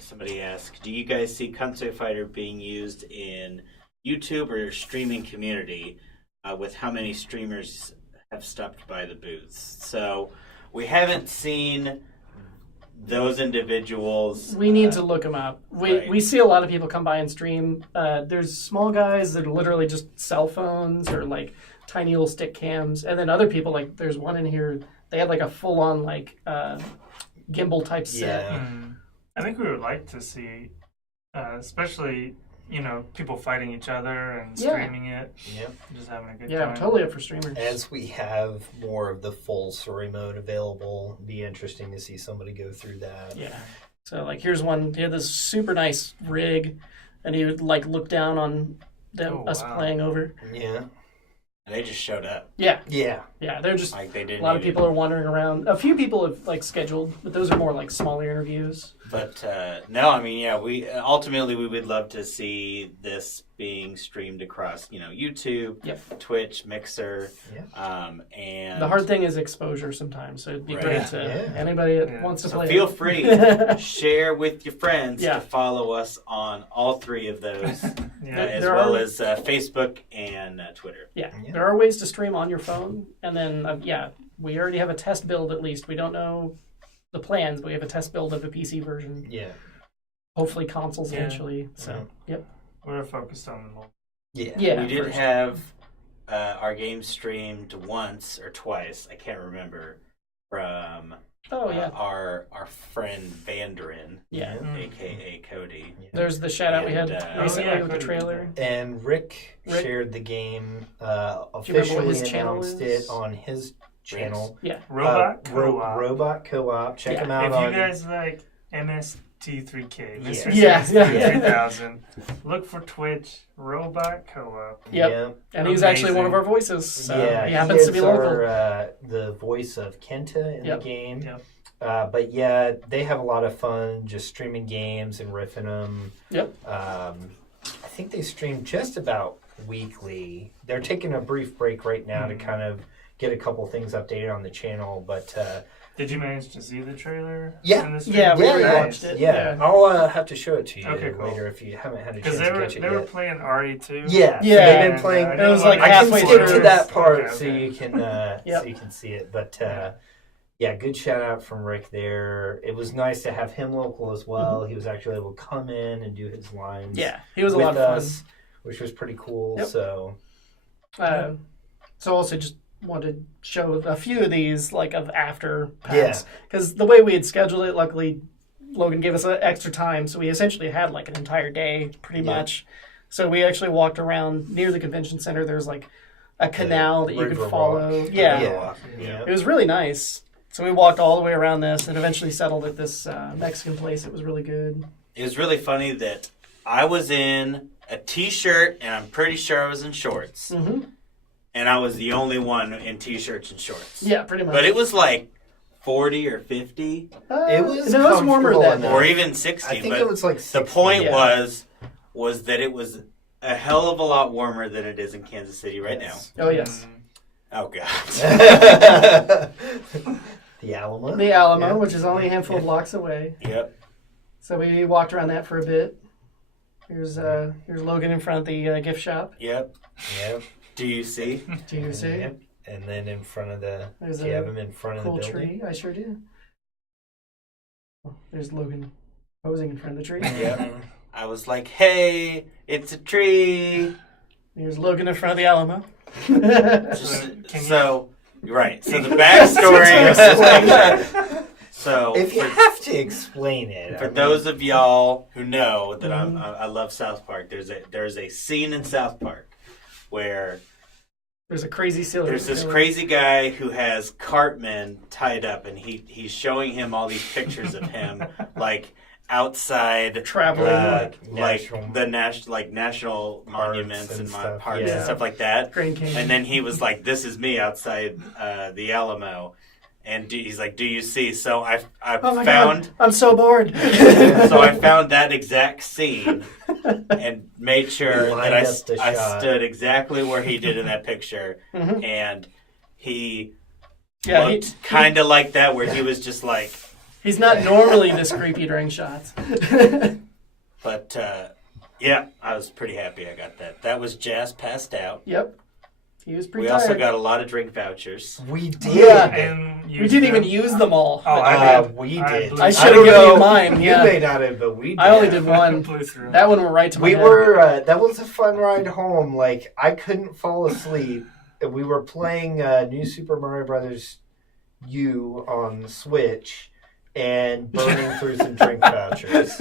somebody ask, do you guys see Konsui Fighter being used in YouTube or streaming community with how many streamers have stopped by the booths? So we haven't seen those individuals. We need to look them up. We see a lot of people come by and stream. There's small guys that are literally just cell phones or like tiny little stick cams, and then other people, like there's one in here, they had like a full-on gimbal type set. I think we would like to see, especially people fighting each other and streaming it. Yep. Just having a good time. Yeah, I'm totally up for streamers. As we have more of the full story mode available, it'd be interesting to see somebody go through that. Yeah. So here's one. He had this super nice rig, and he would look down on us playing over. Yeah. And they just showed up. Yeah. Yeah. Yeah, they're just they didn't. A lot of people are wandering around. A few people have scheduled, but those are more smaller interviews. But no, I mean, we ultimately we would love to see this being streamed across, YouTube, Twitch, Mixer, and the hard thing is exposure someties. So it'd be great to anybody that wants to play. Feel free share with your friends to follow us on all three of those, as well as Facebook and Twitter. Yeah, there are ways to stream on your phone, and then we already have a test build at least. We don't know the plans, but we have a test build of the PC version. Yeah. Hopefully consoles eventually. So, we're focused on the mobile. Yeah. We did have our game streamed once or twice, I can't remember, from our friend Vandarin, aka Cody. There's the shout out we had recently with the trailer. And Rick shared the game, officially announced it on his channel. Yeah. Robot Co-op. Robot Co-op. Check them out If on... you guys like MST3K, Mr. Yeah. 3000, look for Twitch, Robot Co-op. Yep. And he's actually one of our voices. So yeah, he happens to be local. The voice of Kenta in the game. Yep. But yeah, they have a lot of fun just streaming games and riffing them. Yep. I think they stream just about weekly. They're taking a brief break right now to kind of get a couple things updated on the channel, but... Did you manage to see the trailer? Yeah. In the stream? Yeah, we watched it. Yeah. I'll have to show it to you Cool. later if you haven't had a chance Because to catch it they were yet. playing RE2. Yeah, Yeah. they've been playing. It was like I can halfway skip through. to that part Okay. so you can so you can see it. But yeah, good shout out from Rick there. It was nice to have him local as well. He was actually able to come in and do his lines. Yeah, he was a with lot of fun. us, which was pretty cool. Yep. So also just wanted to show a few of these like of after PAX. Yeah. Because the way we had scheduled it, luckily Logan gave us extra time, so we essentially had like an entire day pretty much. So we actually walked around near the convention center. There's like a canal that you could follow. Walk. Yeah. It was really nice. So we walked all the way around this and eventually settled at this Mexican place. It was really good. It was really funny that I was in a t-shirt and I'm pretty sure I was in shorts. Mm-hmm. And I was the only one in t-shirts and shorts. Yeah, pretty much. But it was like 40 or 50. it was no, it was warmer than that. Or even 60. I think but it was like 60. the point Yeah. was that it was a hell of a lot warmer than it is in Kansas City right Oh, yes. now. Oh, God. The Alamo. The Alamo, which is only a handful of blocks away. Yep. So we walked around that for a bit. Here's Logan in front of the gift shop. Yep. Yep. Do you see? Do you see? Yep. And then in front of the... There's do you a have him in front of the cool building? tree. I sure do. Oh, there's Logan posing in front of the tree. Yep. I was like, hey, it's a tree. Here's Logan in front of the Alamo. So, right. So the backstory. So If you have to explain it. for those of y'all who know that I love South Park, there's a scene in South Park where There's a crazy silly. there's this crazy guy who has Cartman tied up, and he's showing him all these pictures of him like outside traveling, national monuments and stuff, parks yeah. and stuff like that. Grand Canyon. And then he was like, "This is me outside the Alamo," and he's like, "Do you see?" So I Oh my found. God, I'm so bored. So I found that exact scene and made sure that I stood exactly where he did in that picture, and he looked kind of like that, where he was just like. He's not normally this creepy during shots. But yeah, I was pretty happy I got that. That was Jazz passed out. Yep. He was pretty We tired. also got a lot of drink vouchers. We did. Yeah. And We didn't even use them all. Oh, I did. We I did. blew I through should have don't given know. you mine. You Yeah. may not have, but we did. I only did one. blew through. That one went right to my We head. were, that was a fun ride home. Like, I couldn't fall asleep. We were playing New Super Mario Brothers U on Switch and burning through some drink vouchers.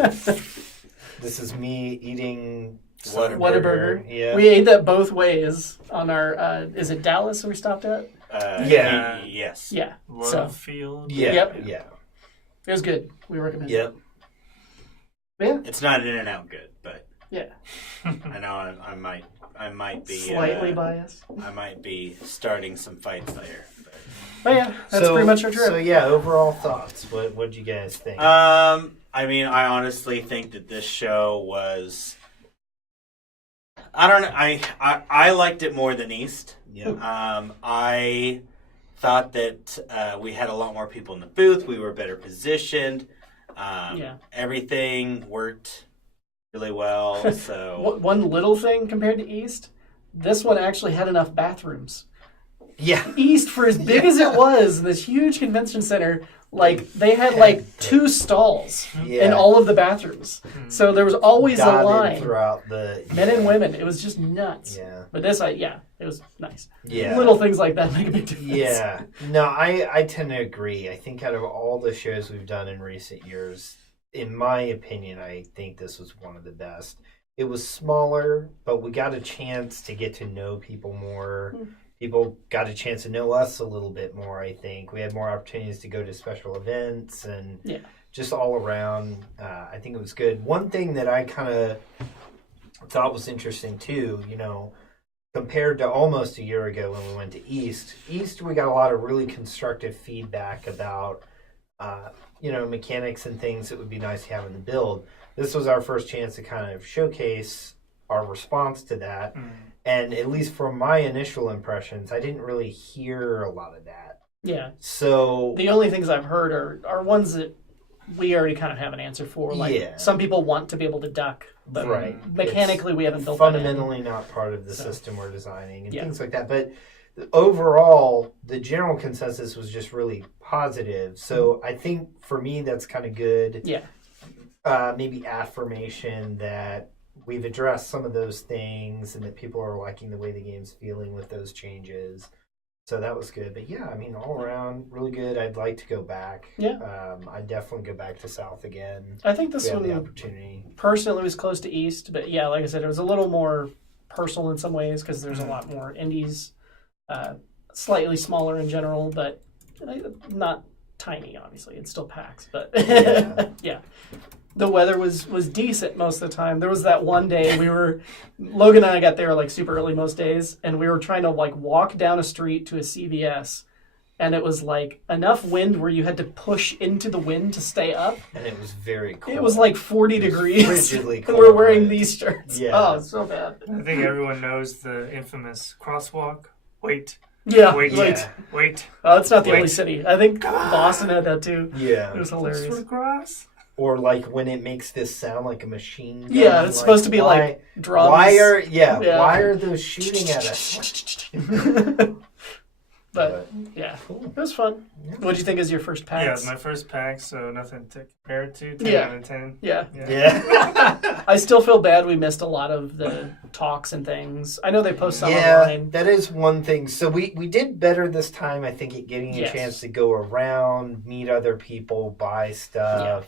This is me eating Whataburger. Yeah. We ate that both ways on our, is it Dallas we stopped at? Yeah. Yes. Yeah. Love So Field. Yeah. Yep. Yeah. it was good. We recommend it. Yep. Yeah. It's not an In-N-Out good, but Yeah. I know I might be Slightly biased. I might be starting some fights there. But yeah, that's pretty much our trip. So yeah, overall thoughts. What'd you guys think? I mean, I honestly think that this show was. I don't know. I liked it more than East. Yeah. I thought that we had a lot more people in the booth. We were better positioned. Everything worked really well. So one little thing compared to East, this one actually had enough bathrooms. Yeah. East, for as big as it was, this huge convention center, like they had like 2 stalls in all of the bathrooms. So there was always a Dotted line. throughout the Men and women. It was just nuts. Yeah. But this, it was nice. Yeah. Little things like that make a big difference. Yeah. No, I tend to agree. I think out of all the shows we've done in recent years, in my opinion, I think this was one of the best. It was smaller, but we got a chance to get to know people more. people got a chance to know us a little bit more, I think. We had more opportunities to go to special events and just all around. I think it was good. One thing that I kind of thought was interesting too, compared to almost a year ago when we went to East, we got a lot of really constructive feedback about, mechanics and things that would be nice to have in the build. This was our first chance to kind of showcase our response to that. And at least from my initial impressions, I didn't really hear a lot of that. Yeah. So the only things I've heard are ones that we already kind of have an answer for. Like some people want to be able to duck, but mechanically we haven't built that in. Fundamentally not part of the system we're designing and things like that. But overall, the general consensus was just really positive. So I think for me, that's kind of good. Yeah. Maybe affirmation that we've addressed some of those things and that people are liking the way the game's feeling with those changes. So that was good. But yeah, I mean, all around, really good. I'd like to go back. Yeah. I'd definitely go back to South again. I think this one, the opportunity. Personally, was close to East. But yeah, like I said, it was a little more personal in some ways because there's a lot more indies. Slightly smaller in general, but not tiny, obviously. It's still PAX. But yeah. The weather was decent most of the time. There was that one day Logan and I got there like super early most days, and we were trying to like walk down a street to a CVS, and it was like enough wind where you had to push into the wind to stay up. And it was very cold. It was like 40 degrees. Frigidly cold. And we're wearing these shirts. Yeah. Oh, it's so bad. I think everyone knows the infamous crosswalk. Wait. Yeah. Wait. Oh, it's not the only city. I think Boston had that too. Yeah. It was hilarious. Cross. Or like when it makes this sound like a machine gun. Yeah, it's supposed to be like drums. Why are those shooting at us? But yeah, it was fun. Yeah. What did you think is your first PAX? Yeah, it was my first PAX, so nothing to compare it to. 10 out of 10. Yeah. I still feel bad we missed a lot of the talks and things. I know they post some Yeah, online. that is one thing. So we did better this time, I think, at getting a chance to go around, meet other people, buy stuff. Yeah.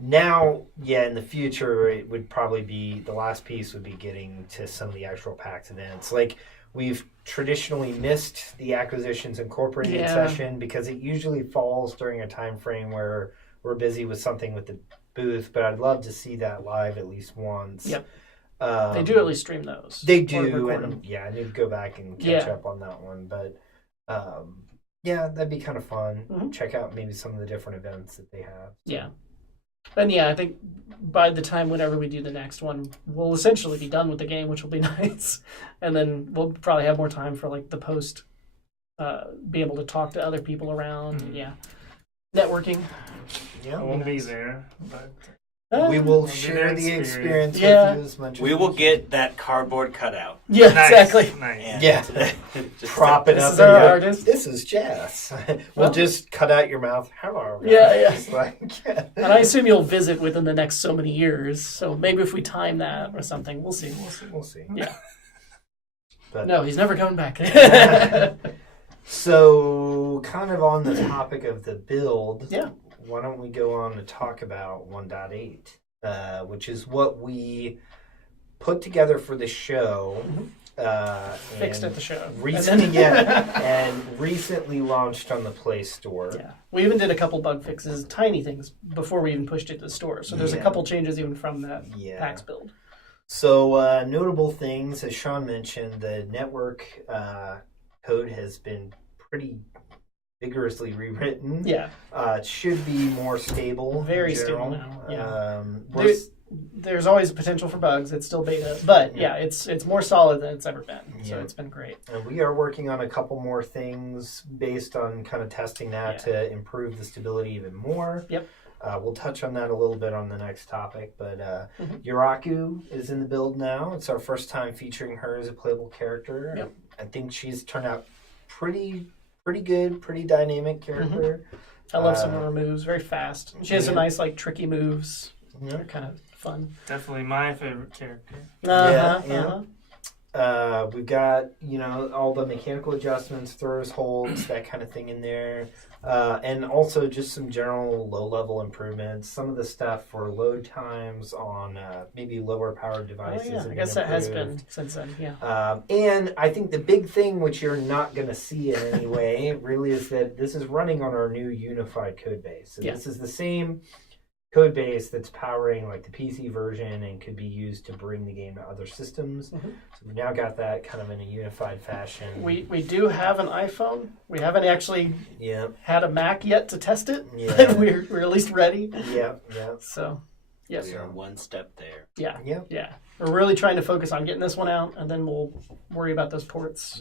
Now, in the future, it would probably be, the last piece would be getting to some of the actual PAX events. Like, we've traditionally missed the Acquisitions Incorporated session because it usually falls during a time frame where we're busy with something with the booth, but I'd love to see that live at least once. Yep. They do at least stream those. They do, and I need to go back and catch up on that one. But that'd be kind of fun. Mm-hmm. Check out maybe some of the different events that they have. Yeah. And I think by the time whenever we do the next one, we'll essentially be done with the game, which will be nice. And then we'll probably have more time for like the post, be able to talk to other people around. Mm-hmm. Yeah. Networking. Yeah, I won't be there, but we will share the experience with you as much as we will get that cardboard cutout. Yeah, exactly. Nice. Yeah. Prop it up. This is our artist. This is Jess. We'll just cut out your mouth. Hello. Yeah. And I assume you'll visit within the next so many years. So maybe if we time that or something, we'll see. We'll see. Yeah. But no, he's never coming back. So, kind of on the topic of the build, why don't we go on to talk about 1.8, which is what we put together for the show. Fixed at the show. And recently launched on the Play Store. Yeah. We even did a couple bug fixes, tiny things, before we even pushed it to the store. So there's a couple changes even from that PAX build. So, notable things, as Sean mentioned, the network code has been pretty vigorously rewritten. Yeah. It should be more stable. Very stable now. Yeah. There's always a potential for bugs. It's still beta. But it's more solid than it's ever been. So it's been great. And we are working on a couple more things based on kind of testing that to improve the stability even more. Yep. We'll touch on that a little bit on the next topic. But Yuraku is in the build now. It's our first time featuring her as a playable character. Yep. I think she's turned out pretty good, pretty dynamic character. I love some of her moves. Very fast. She has some nice, like, tricky moves. They're kind of fun. Definitely my favorite character. We've got, all the mechanical adjustments, throws, holds, that kind of thing in there. And also just some general low-level improvements. Some of the stuff for load times on maybe lower-powered devices. I guess that has been since then, yeah. And I think the big thing, which you're not going to see in any way, really is that this is running on our new unified code base. So this is the same code base that's powering like the PC version and could be used to bring the game to other systems. So we've now got that kind of in a unified fashion. We do have an iPhone. We haven't actually had a Mac yet to test it. We're at least ready. Yeah. So, yes. We are one step there. Yeah. We're really trying to focus on getting this one out, and then we'll worry about those ports.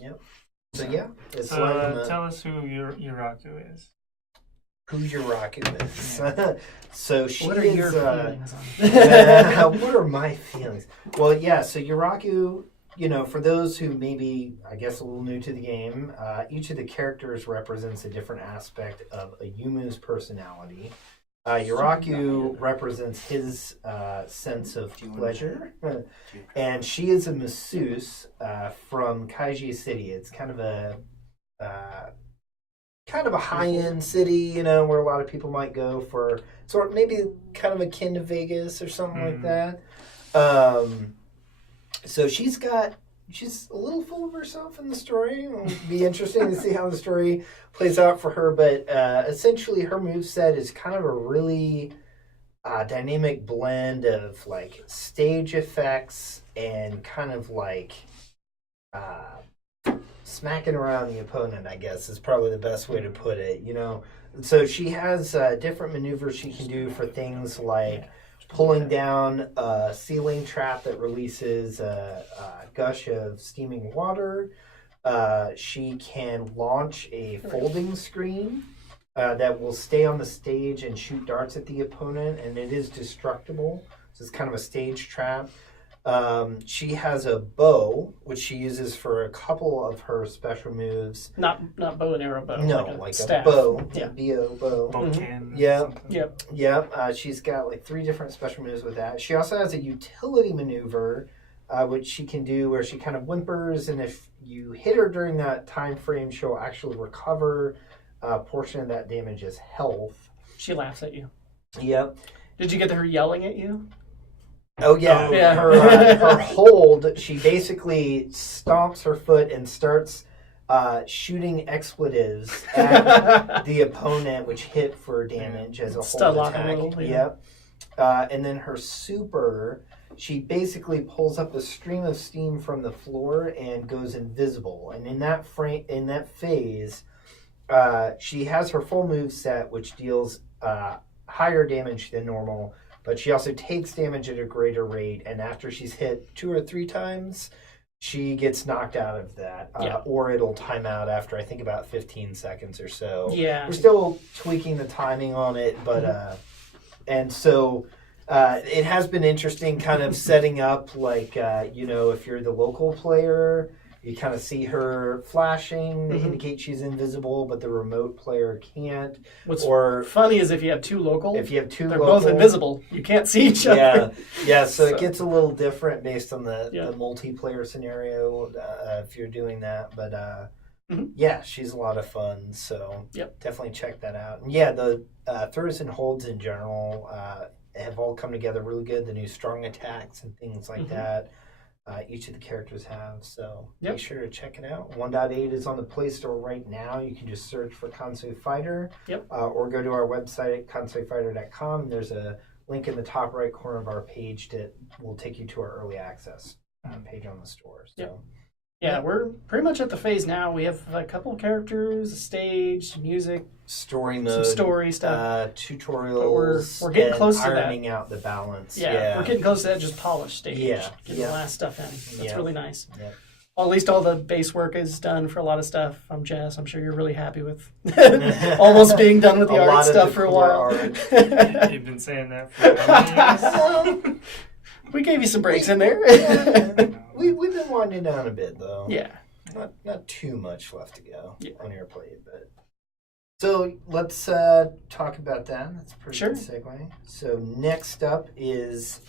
So it's tell us who Yuraku is. Who Yuraku is. So she what are is, your feelings on it? what are my feelings? Well, so Yuraku, for those who maybe, I guess, a little new to the game, each of the characters represents a different aspect of a Yumu's personality. Yuraku represents his sense of pleasure, and she is a masseuse from Kaiji City. It's kind of a high-end city, where a lot of people might go for sort of maybe kind of akin to Vegas or something like that. So she's a little full of herself in the story. It'll be interesting to see how the story plays out for her. But essentially, her moveset is kind of a really dynamic blend of like stage effects and kind of like smacking around the opponent, I guess, is probably the best way to put it. So she has different maneuvers she can do for things like pulling down a ceiling trap that releases a gush of steaming water. She can launch a folding screen that will stay on the stage and shoot darts at the opponent, and it is destructible. So it's kind of a stage trap. She has a bow, which she uses for a couple of her special moves. Not bow and arrow bow. No, like staff. a bow. Yeah. B-O, bow. Bocan. Yep. She's got like 3 different special moves with that. She also has a utility maneuver, which she can do where she kind of whimpers, and if you hit her during that time frame, she'll actually recover a portion of that damage as health. She laughs at you. Yep. Did you get her yelling at you? Oh, yeah. Her hold, she basically stomps her foot and starts shooting expletives at the opponent, which hit for damage as a hold attack. Yep. And then her super, she basically pulls up a stream of steam from the floor and goes invisible. And in that phase, she has her full move set, which deals higher damage than normal. But she also takes damage at a greater rate, and after she's hit 2 or 3 times, she gets knocked out of that. Or it'll time out after, I think, about 15 seconds or so. Yeah. We're still tweaking the timing on it, but... and so it has been interesting kind of setting up, like, if you're the local player... You kind of see her flashing to indicate she's invisible, but the remote player can't. What's funny is if you have 2 local, they're both invisible. You can't see each other. Yeah. So it gets a little different based on the multiplayer scenario if you're doing that. But she's a lot of fun. So definitely check that out. And the throws and holds in general have all come together really good. The new strong attacks and things like that. Each of the characters have, so make sure to check it out. 1.8 is on the Play Store right now. You can just search for Konsui Fighter, or go to our website at konsuifighter.com. There's a link in the top right corner of our page that will take you to our early access page on the store. So. We're pretty much at the phase now. We have a couple characters, a stage, music, story mode, some story stuff, tutorials. We're getting close to that. Ironing out the balance. We're getting close to that just polished stage. Getting the last stuff in. That's really nice. Well, at least all the base work is done for a lot of stuff. I'm Jess. I'm sure you're really happy with almost being done with the art stuff for a while. You've been saying that for how many years? We gave you some breaks in there. We've been winding down a bit, though. Yeah. Not too much left to go on your plate, but So let's talk about that. That's a pretty good segue. So next up is,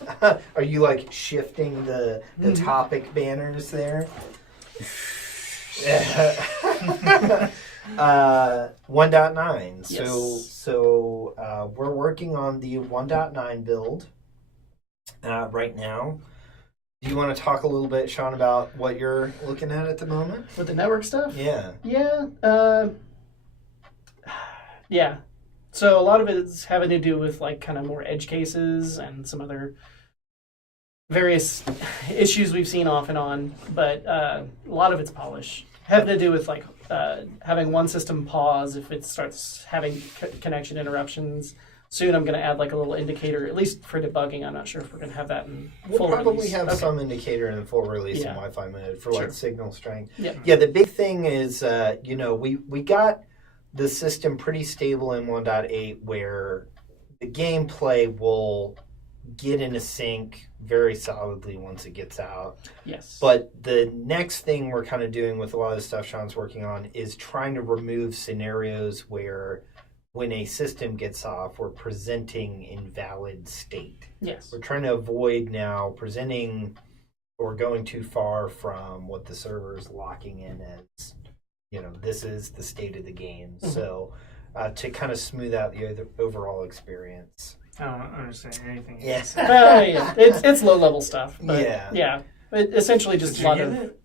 are you like shifting the topic banners there? 1.9. Yes. So we're working on the 1.9 build right now. Do you want to talk a little bit, Sean, about what you're looking at the moment? With the network stuff? Yeah. Yeah. Yeah. So a lot of it's having to do with like kind of more edge cases and some other various issues we've seen off and on, but a lot of it's polish. Having to do with like having one system pause if it starts having connection interruptions. Soon I'm going to add like a little indicator, at least for debugging. I'm not sure if we're going to have that in full We'll probably release. have some indicator in the full release in Yeah. Wi-Fi mode for Sure. like signal strength. Yeah. Yeah, the big thing is, we got the system pretty stable in 1.8 where the gameplay will get into sync very solidly once it gets out. Yes. But the next thing we're kind of doing with a lot of the stuff Sean's working on is trying to remove scenarios where when a system gets off, we're presenting invalid state. Yes. We're trying to avoid now presenting or going too far from what the server is locking in as, this is the state of the game. Mm-hmm. So to kind of smooth out the overall experience. I don't understand anything. Yes. Yeah. It's low level stuff. But yeah. It essentially just Did a lot you of. get it,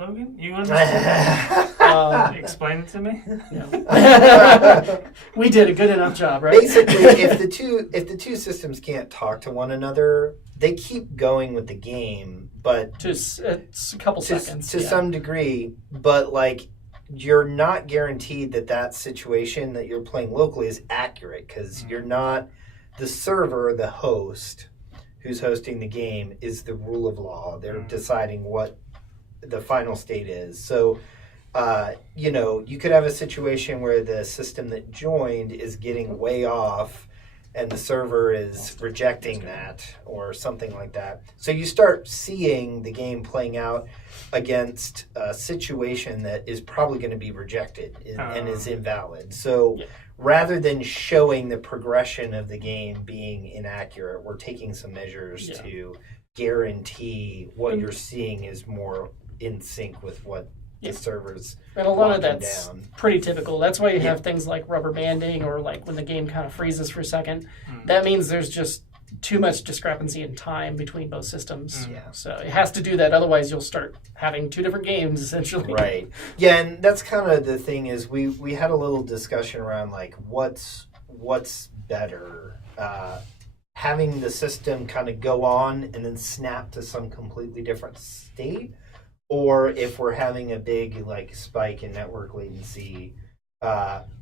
Logan? You understand? Explain it to me. Yeah. We did a good enough job, right? Basically, if the two systems can't talk to one another, they keep going with the game, but Just it's a couple seconds to some degree. But like, you're not guaranteed that situation that you're playing locally is accurate because you're not the server, the host who's hosting the game is the rule of law. They're deciding what the final state is. So, you could have a situation where the system that joined is getting way off and the server is rejecting that or something like that. So you start seeing the game playing out against a situation that is probably going to be rejected and is invalid. So rather than showing the progression of the game being inaccurate, we're taking some measures to guarantee what you're seeing is more in sync with what the servers and a lot of that's down. Pretty typical. That's why you have things like rubber banding or like when the game kind of freezes for a second. That means there's just too much discrepancy in time between both systems. So it has to do that. Otherwise, you'll start having two different games essentially. Right. Yeah, and that's kind of the thing is we had a little discussion around like what's better. Having the system kind of go on and then snap to some completely different state, or if we're having a big like spike in network latency,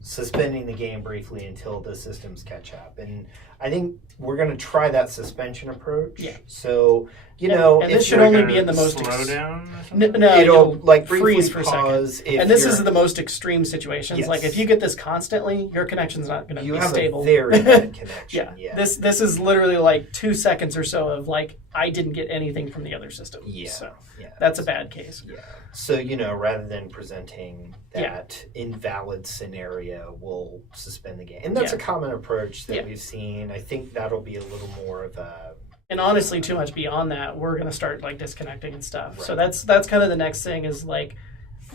suspending the game briefly until the systems catch up. And I think we're going to try that suspension approach. Yeah. So, and this should only be in the most slow down. No, it'll like freeze for a pause second. And this is the most extreme situations. Like if you get this constantly, your connection's not going to be stable. You have a very bad connection. Yeah. This is literally like 2 seconds or so of like I didn't get anything from the other system. Yeah. So that's a bad case. Yeah. So rather than presenting that invalid scenario, we'll suspend the game, and that's a common approach that we've seen. I think that'll be a little more of a. And honestly, too much beyond that, we're going to start like disconnecting and stuff. Right. So that's kind of the next thing is like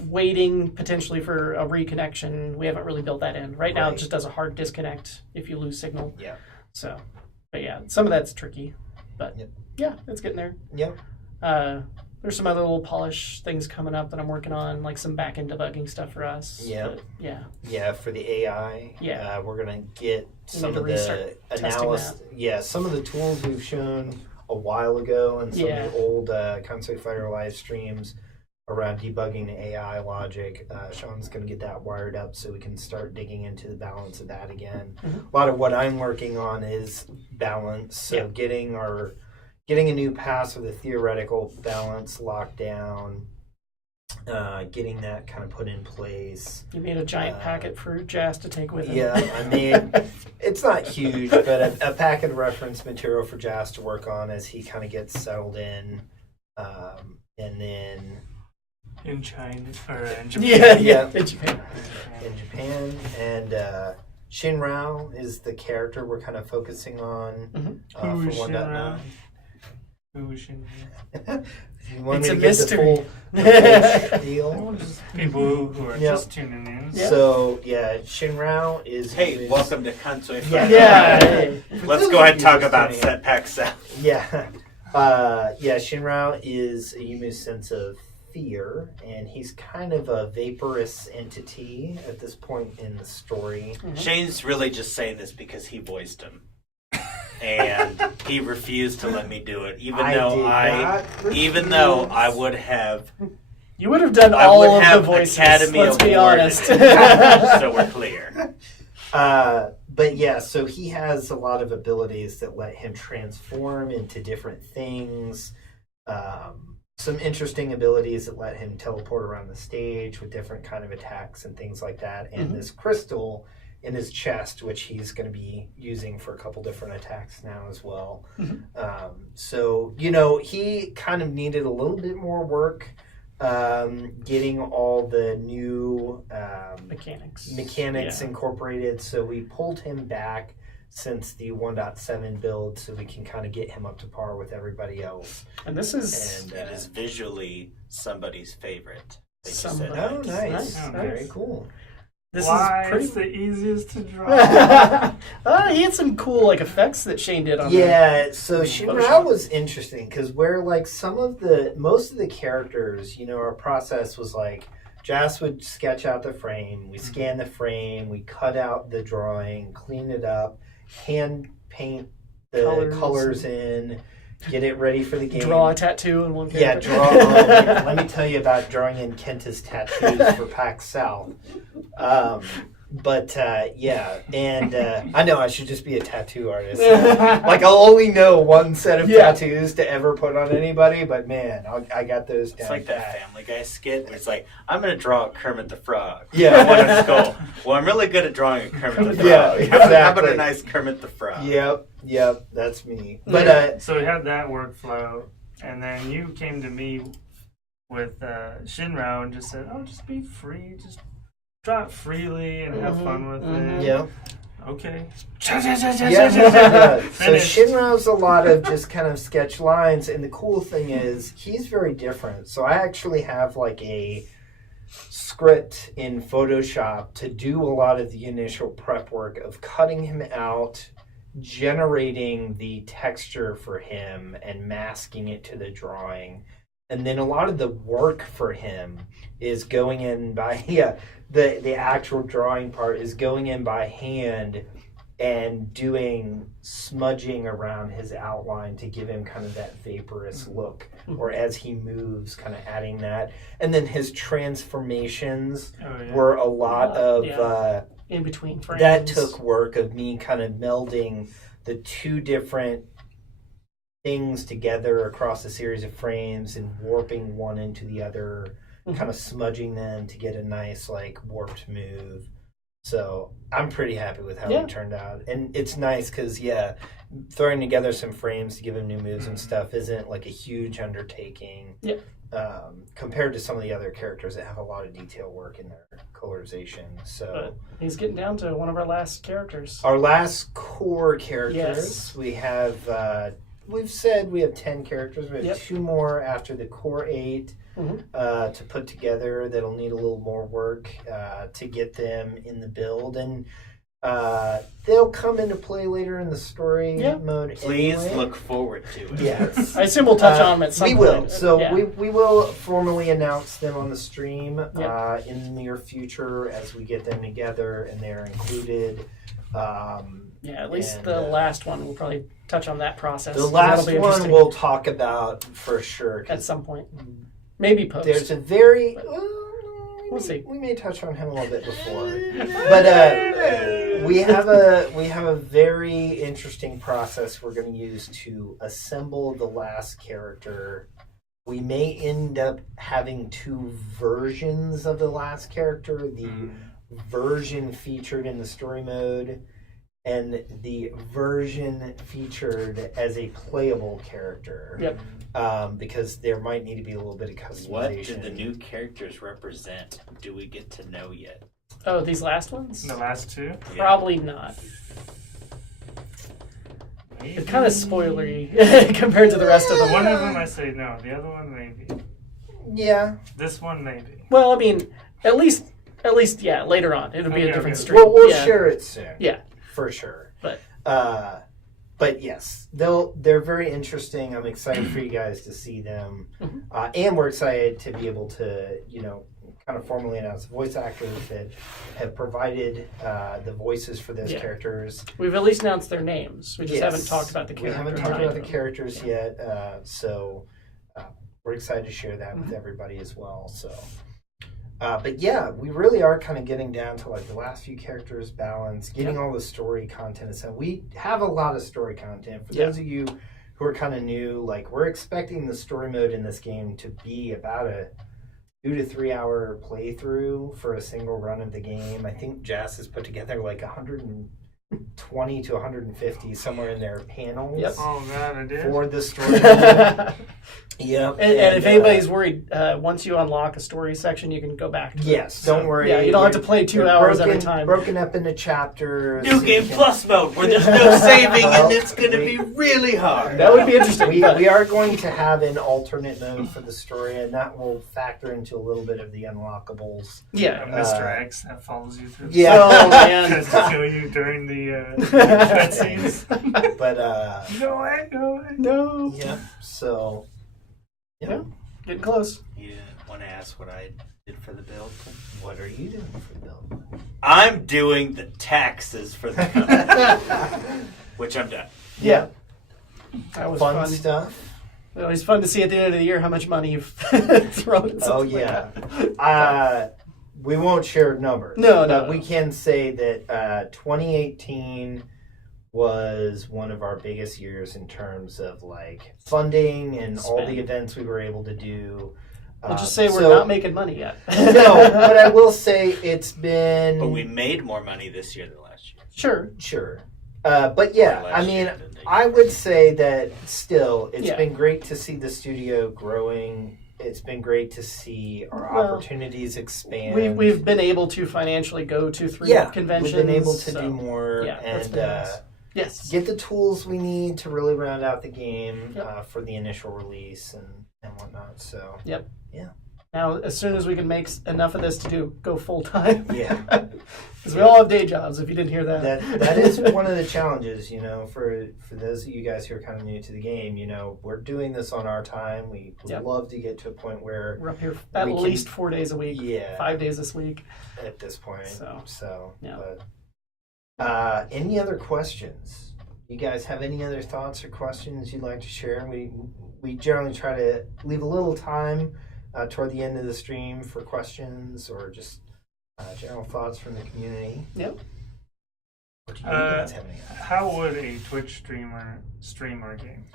waiting potentially for a reconnection. We haven't really built that in. Right now, it just does a hard disconnect if you lose signal. Yeah. So, but some of that's tricky. But it's getting there. Yeah. There's some other little polish things coming up that I'm working on, like some back-end debugging stuff for us. Yeah. But, yeah, for the AI. Yeah. We're going to get some of the analysis. Yeah, some of the tools we've shown a while ago and some of the old Konsui Fighter live streams around debugging the AI logic. Sean's going to get that wired up so we can start digging into the balance of that again. Mm-hmm. A lot of what I'm working on is balance. So getting a new pass with a theoretical balance locked down, getting that kind of put in place. You made a giant packet for Jazz to take with him. Yeah, I made, it's not huge, but a packet of reference material for Jazz to work on as he kind of gets settled in. And then in China or in Japan. Yeah. In Japan. In Japan, and Shinrao is the character we're kind of focusing on for Who is 1.9. Who is Shinrao? You want It's me a to get mystery. the full spiel? People who are just tuning in. Yeah. So Shinrao is. Hey, welcome to Konsui. Yeah. Let's go ahead and talk about set PAX South. Yeah. Shinrao is a Yumu's sense of fear, and he's kind of a vaporous entity at this point in the story. Shane's really just saying this because he voiced him. And he refused to let me do it, even though I would have. You would have done all of the voices. Academy let's be Award honest. so we're clear. But yeah, so he has a lot of abilities that let him transform into different things. Some interesting abilities that let him teleport around the stage with different kind of attacks and things like that. And this crystal in his chest, which he's going to be using for a couple different attacks now as well. So, he kind of needed a little bit more work getting all the new mechanics incorporated. So we pulled him back since the 1.7 build so we can kind of get him up to par with everybody else. And this is... it is visually somebody's favorite. Oh, nice. Very cool. This Why is pretty... it's the easiest to draw. He had some cool effects that Shane did on so Shinrao was interesting because where most of the characters, our process was like Jas would sketch out the frame, we scan the frame, we cut out the drawing, clean it up, hand paint the colors in, get it ready for the game. Draw a tattoo in one character. Let me tell you about drawing in Kenta's tattoos for PAX South. I know I should just be a tattoo artist. Like I'll only know one set of tattoos to ever put on anybody, but man, I got those down. It's like that Family Guy skit where it's like, I'm going to draw Kermit the Frog. Yeah. I want a skull. Well, I'm really good at drawing a Kermit the Frog. Yeah, exactly. How about a nice Kermit the Frog? Yep, that's me. But so we had that workflow, and then you came to me with Shinrao and just said, "Oh, just be free, just draw it freely and have fun with it." Yeah. Okay. So Shinrao's a lot of just kind of sketch lines, and the cool thing is he's very different. So I actually have like a script in Photoshop to do a lot of the initial prep work of cutting him out, generating the texture for him and masking it to the drawing. And then a lot of the work for him is going in by, the actual drawing part is going in by hand and doing smudging around his outline to give him kind of that vaporous look, or as he moves, kind of adding that. And then his transformations were a lot of... in between frames. That took work of me kind of melding the two different things together across a series of frames and warping one into the other, kind of smudging them to get a nice like warped move. So I'm pretty happy with how it turned out. And it's nice because, throwing together some frames to give him new moves and stuff isn't like a huge undertaking compared to some of the other characters that have a lot of detail work in their colorization. So but he's getting down to one of our last characters. Our last core characters, we have... we've said we have 10 characters. We have 2 more after the core 8 to put together that'll need a little more work to get them in the build. And they'll come into play later in the story mode. Please anyway. look forward to it. Yes. I assume we'll touch on them at some point. We will. So we will formally announce them on the stream in the near future as we get them together and they're included. At least the last one we'll probably touch on that process. The last one we'll talk about for sure. At some point. Maybe post. There's a very... we'll see. We may touch on him a little bit before. But we have a very interesting process we're going to use to assemble the last character. We may end up having 2 versions of the last character. The version featured in the story mode and the version featured as a playable character. Yep. Because there might need to be a little bit of customization. What did the new characters represent? Do we get to know yet? Oh, these last ones? The last two? Probably not. Maybe. It's kind of spoilery compared to the rest of them. One of them I say no. The other one maybe. Yeah. This one maybe. Well, I mean, at least, yeah. Later on, it'll be a different stream. We'll yeah. share it soon. Yeah, for sure. But yes, they're very interesting. I'm excited for you guys to see them, and we're excited to be able to kind of formally announce the voice actors that have provided the voices for those characters. We've at least announced their names. We just haven't talked about the characters. We haven't talked about the characters yet, so we're excited to share that with everybody as well. So, but yeah, we really are kind of getting down to like the last few characters balance, getting all the story content. So we have a lot of story content. For those of you who are kind of new, like we're expecting the story mode in this game to be about a 2 to 3 hour playthrough for a single run of the game. I think Jess has put together like 120 to 150 somewhere in their panels. Yep. Oh God, I did. For the story mode. Yep. And if anybody's worried, once you unlock a story section, you can go back to it. Yes, don't worry. Yeah, you don't have to play 2 hours every time. Broken up into chapters. New Game Plus mode where there's no saving and it's going to be really hard. That would be interesting. We are going to have an alternate mode for the story, and that will factor into a little bit of the unlockables. Yeah. Mr. X that follows you through. Yeah. Oh, man. Tries to kill you during the cutscenes. But Go away. No. yeah. So Yeah. Getting close. You didn't want to ask what I did for the build? what are you doing for the build? I'm doing the taxes for the company, which I'm done. Yeah. That was Fun fun. stuff. It was fun to see at the end of the year how much money you've thrown at Oh something yeah. like that. We won't share numbers. No. But we can say that 2018 was one of our biggest years in terms of like funding and all the events we were able to do. We'll just say we're not making money yet. No, but I will say it's been. But we made more money this year than last year. Sure. But yeah, I mean, I would say that still, it's been great to see the studio growing. It's been great to see our opportunities expand. We've been able to financially go to 3 conventions. We've been able to do more and nice. Get the tools we need to really round out the game for the initial release and whatnot. So yeah. Now, as soon as we can make enough of this to go full time, because we Yeah. all have day jobs. If you didn't hear that, that is one of the challenges, for those of you guys who are kind of new to the game. We're doing this on our time. We would love to get to a point where we're up here at least 4 days a week. 5 days this week at this point. So yeah. But any other questions? You guys have any other thoughts or questions you'd like to share? We generally try to leave a little time toward the end of the stream for questions or just general thoughts from the community. Yep. Or do you guys have any? How would a Twitch streamer stream our game?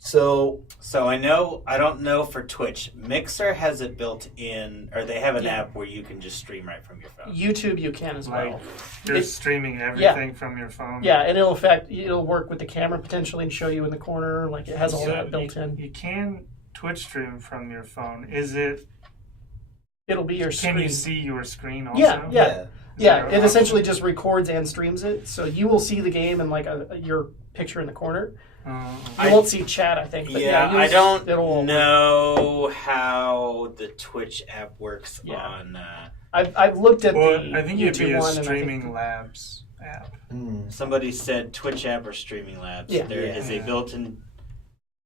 So I don't know for Twitch. Mixer has it built in, or they have an app where you can just stream right from your phone. YouTube you can as well. You're streaming everything from your phone? Yeah, and it'll work with the camera potentially and show you in the corner. Like it has all that built in. You can Twitch stream from your phone. It'll be your screen. Can you see your screen also? Yeah, it essentially just records and streams it. So you will see the game in like your picture in the corner. You won't see chat, I think. But I don't know how the Twitch app works on... I've looked at the I think YouTube it'd be a one. Streaming Labs app. Somebody said Twitch app or Streaming Labs. Yeah. There is a built-in...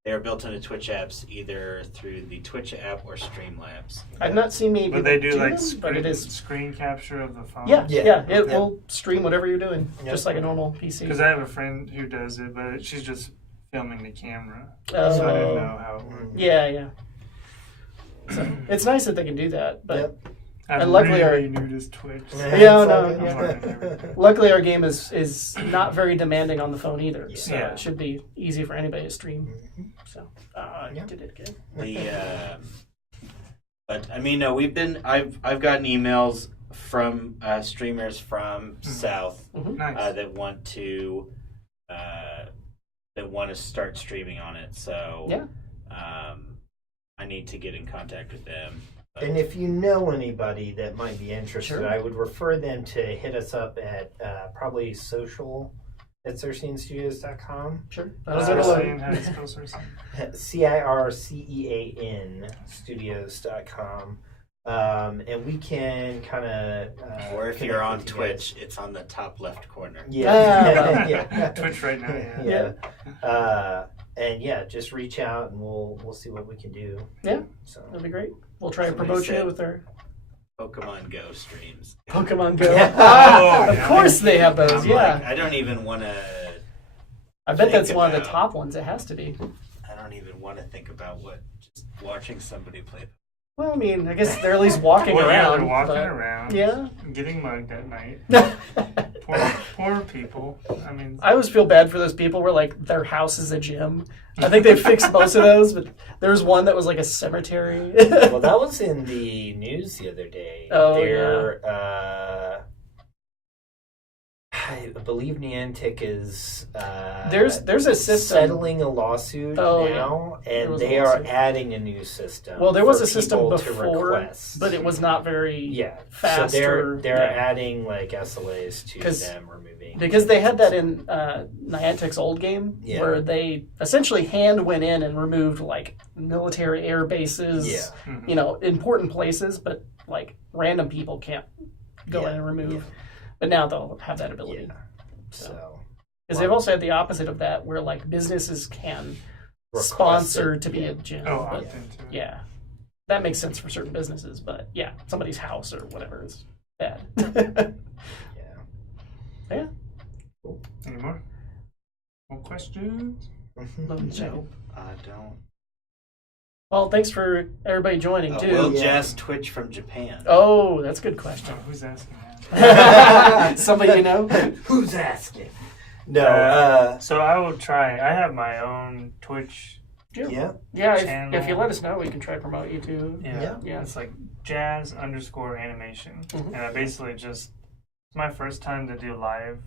They're built into Twitch apps either through the Twitch app or Streamlabs. I've not seen many people But they do like them, but it is screen capture of the phone. It will stream whatever you're doing, just like a normal PC. Because I have a friend who does it, but she's just filming the camera, so I Oh. didn't know how it worked. Yeah. So it's nice that they can do that, but I'm and luckily really new to Twitch. Luckily our game is not very demanding on the phone either, so Yeah. it should be easy for anybody to stream. So you did it good. But I mean, no, I've gotten emails from streamers from South Nice. that want to start streaming on it. So Yeah. I need to get in contact with them. But And if you know anybody that might be interested, Sure. I would refer them to hit us up at probably social@circeanstudios.com. Sure. Circean, how do you spell Circean? CIRCEAN studios.com. And we can kind of. or if you're on Twitch, it's on the top left corner. Yeah. yeah. Twitch right now, yeah. Yeah. And yeah, just reach out and we'll see what we can do. Yeah. So That'd be great. We'll try and Somebody promote said- you with our Pokemon Go streams. Pokemon Go. Yeah. Of yeah. course they have those, I'm yeah. like, I don't even want to. I bet that's think one of the about- top ones. It has to be. I don't even want to think about just watching somebody play. Well, I mean, I guess they're at least walking Well, yeah, around. they're walking but- around. Yeah. Getting mugged at night. Poor people. I mean, I always feel bad for those people where like their house is a gym. I think they fixed most of those, but there was one that was like a cemetery. well, that was in the news the other day. Oh, I believe Niantic is There's a system. settling a lawsuit Oh, now, There and was a they are lawsuit. adding a new system. Well, there was for a system people to before, request. but it was not very yeah, fast. So they're or, adding like SLAs to 'Cause- them removing because they had that in Niantic's old game Yeah. where they essentially hand went in and removed like military air bases, Yeah. you know, important places, but like random people can't go Yeah. in and remove. Yeah. But now they'll have that ability. Yeah. So Because they've also had the opposite of that where like businesses can request sponsor it, to be yeah. a gym. oh, but, opt into it. yeah. That makes sense for certain businesses, but yeah, somebody's house or whatever is bad. Yeah. Yeah. Any more? More questions? So, I don't. well, thanks for everybody joining too. Will Yeah. Jazz Twitch from Japan? Oh, that's a good Oh, question. who's asking that? Somebody you know? Who's asking? No. So I will try. I have my own Twitch. Yeah. Yeah, Channel. if you let us know, we can try to promote you too. Yeah. Yeah. It's like jazz_animation. Mhm. And I basically it's my first time to do live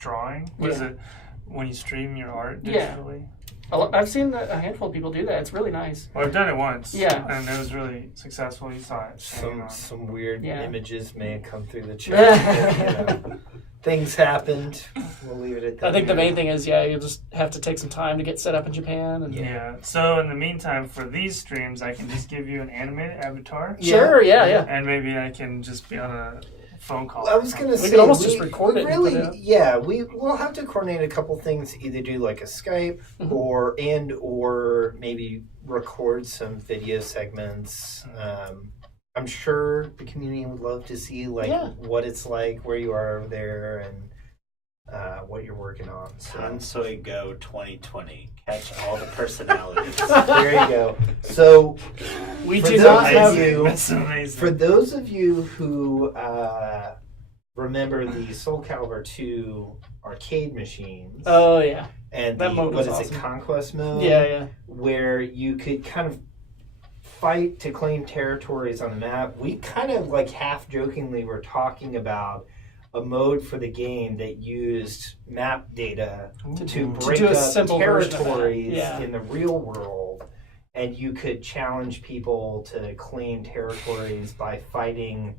drawing. What is Yeah. it when you stream your art Yeah. digitally? I've seen a handful of people do that. It's really nice. Well, I've done it once. Yeah. And it was really successful. You saw it. Some weird Yeah. images may have come through the chat. You know, things happened. We'll leave it at that. I think the main thing is, you'll just have to take some time to get set up in Japan. And Yeah. So in the meantime, for these streams, I can just give you an animated avatar. Sure, yeah. And maybe I can just be on a phone call. I was gonna say could almost just record it and Really, put it out. yeah, we'll have to coordinate a couple things. Either do like a Skype Mhm. or maybe record some video segments. I'm sure the community would love to see like Yeah. what it's like, where you are over there, and what you're working on. So Konsui Go 2020. Catch all the personalities. there you go. So we For do those not of have. you- That's amazing. for those of you who remember the Soul Calibur 2 arcade machines Oh, yeah. and that the, mode what was is it, awesome. Conquest mode? Yeah. Where you could kind of fight to claim territories on the map. We kind of like half jokingly were talking about a mode for the game that used map data to break do a up simple version of that. territories Yeah. in the real world, and you could challenge people to claim territories by fighting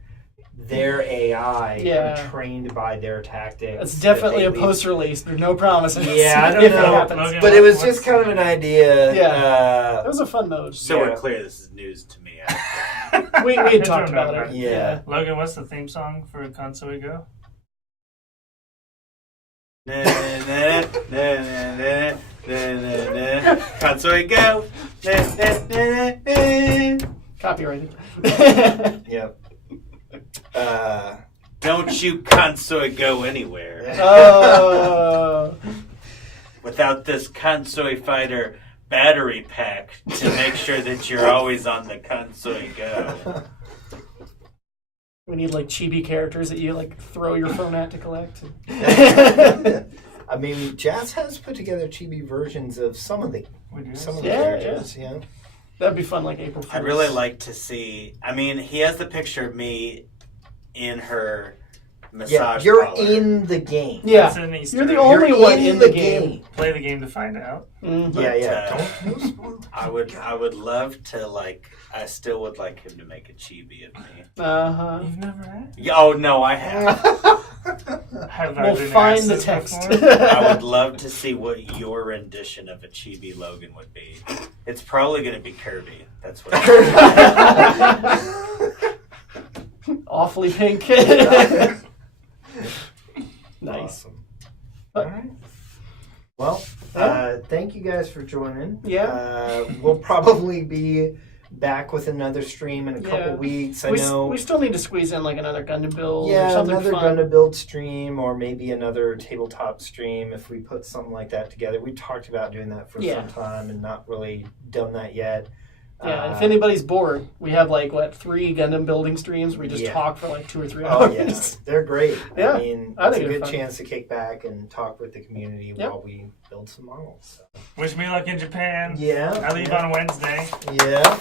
their AI Yeah. trained by their tactics. It's definitely that a they post-release. There's no promises. Yeah, I don't If it know. happens. Logan, But it was what's- just kind of an idea. That was a fun mode. So Yeah. we're clear, this is news to me. We had talked about it. Yeah. Logan, what's the theme song for Konsui Go? Konsui Go. Copyrighted. Yep. Don't you Konsui go anywhere Oh. without this Konsui Fighter battery pack to make sure that you're always on the Konsui Go. We need like chibi characters that you like throw your phone at to collect. I mean, Jazz has put together chibi versions of some of the We do. Yeah, characters. Yeah. That'd be fun, like April 1st. I'd really like to see. I mean, he has the picture of me in her massage Yeah, you're parlor. in the game. Yeah, That's an Easter you're the egg. only You're one in in the game. Play the game to find out. Mm-hmm. Yeah. But, Don't spoil. I would love to like. I still would like him to make a chibi of me. You've never had? Yeah, oh no, I have. Have I We'll been find asked the this text. before? I would love to see what your rendition of a chibi Logan would be. It's probably going to be Kirby. That's what. Awfully pink. Nice. Awesome. But- All right. Well, thank you guys for joining. Yeah. We'll probably be back with another stream in a couple weeks. I know. We still need to squeeze in like another Gundam build or Yeah, something another fun. Gundam build stream, or maybe another tabletop stream if we put something like that together. We talked about doing that for some time and not really done that yet. Yeah, if anybody's bored, we have like 3 Gundam building streams. We just talk for like 2 or 3 hours. Oh yeah, they're great. Yeah, I mean, I it's think a it's good fun. chance to kick back and talk with the community while we build some models. So. Wish me luck in Japan. Yeah, I leave on Wednesday. Yeah.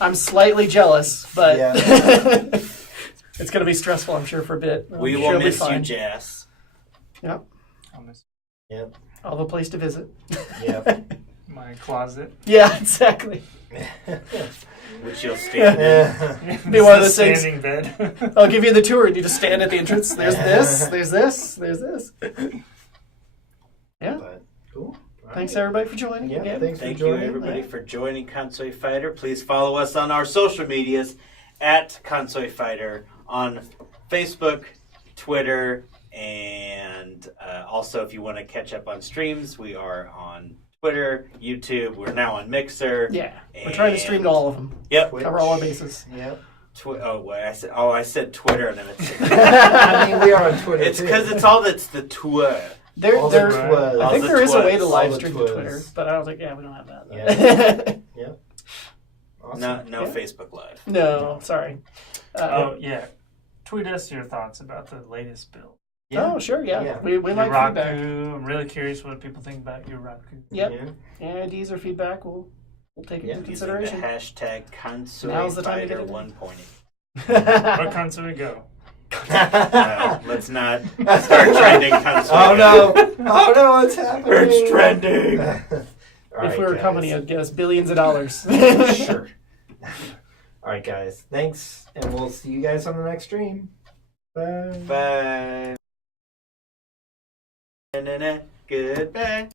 I'm slightly jealous, but Yeah. it's going to be stressful, I'm sure, for a bit. We I'm will sure it'll be miss you, fine. Jess. Yep. I'll miss I'll have a place to visit. Yep. my closet. Yeah, exactly. Which you'll stand in. Be one of those things. Standing bed. I'll give you the tour and you just stand at the entrance. There's this, there's this, there's this. Yeah. But, cool. All Thanks right. everybody for joining. Yeah, again. thanks Thank for you, joining. everybody, for joining Konsui Fighter. Please follow us on our social medias at Konsui Fighter on Facebook, Twitter, and also if you want to catch up on streams, we are on Twitter, YouTube. We're now on Mixer. Yeah. We're trying to stream to all of them. Yep. Twitch. Cover all our bases. Yep. I said Twitter, and then it's I mean, we are on Twitter. it's too. because it's all that's the Twitter. All the twas. I think All there the is a way to twas. live All the stream to twas. Twitter, but I was like, we don't have that. Yeah. Awesome. No Yeah. Facebook Live. No, sorry. Oh, yeah. Tweet us your thoughts about the latest build. Oh, sure, yeah. Yeah. We Your like feedback. Raku. I'm really curious what people think about your Raku. Yep. Yeah. Any ideas or feedback, we'll take it Yeah. into Using the consideration. hashtag Konsui Now's the time to get Fighter it in. 1.0. What Konsui go? Let's not start trending Konsui. Oh no! Oh no! It's happening. It's trending. If we were a company, it'd get us billions of dollars. Sure. All right, guys. Thanks, and we'll see you guys on the next stream. Bye. Bye. Goodbye.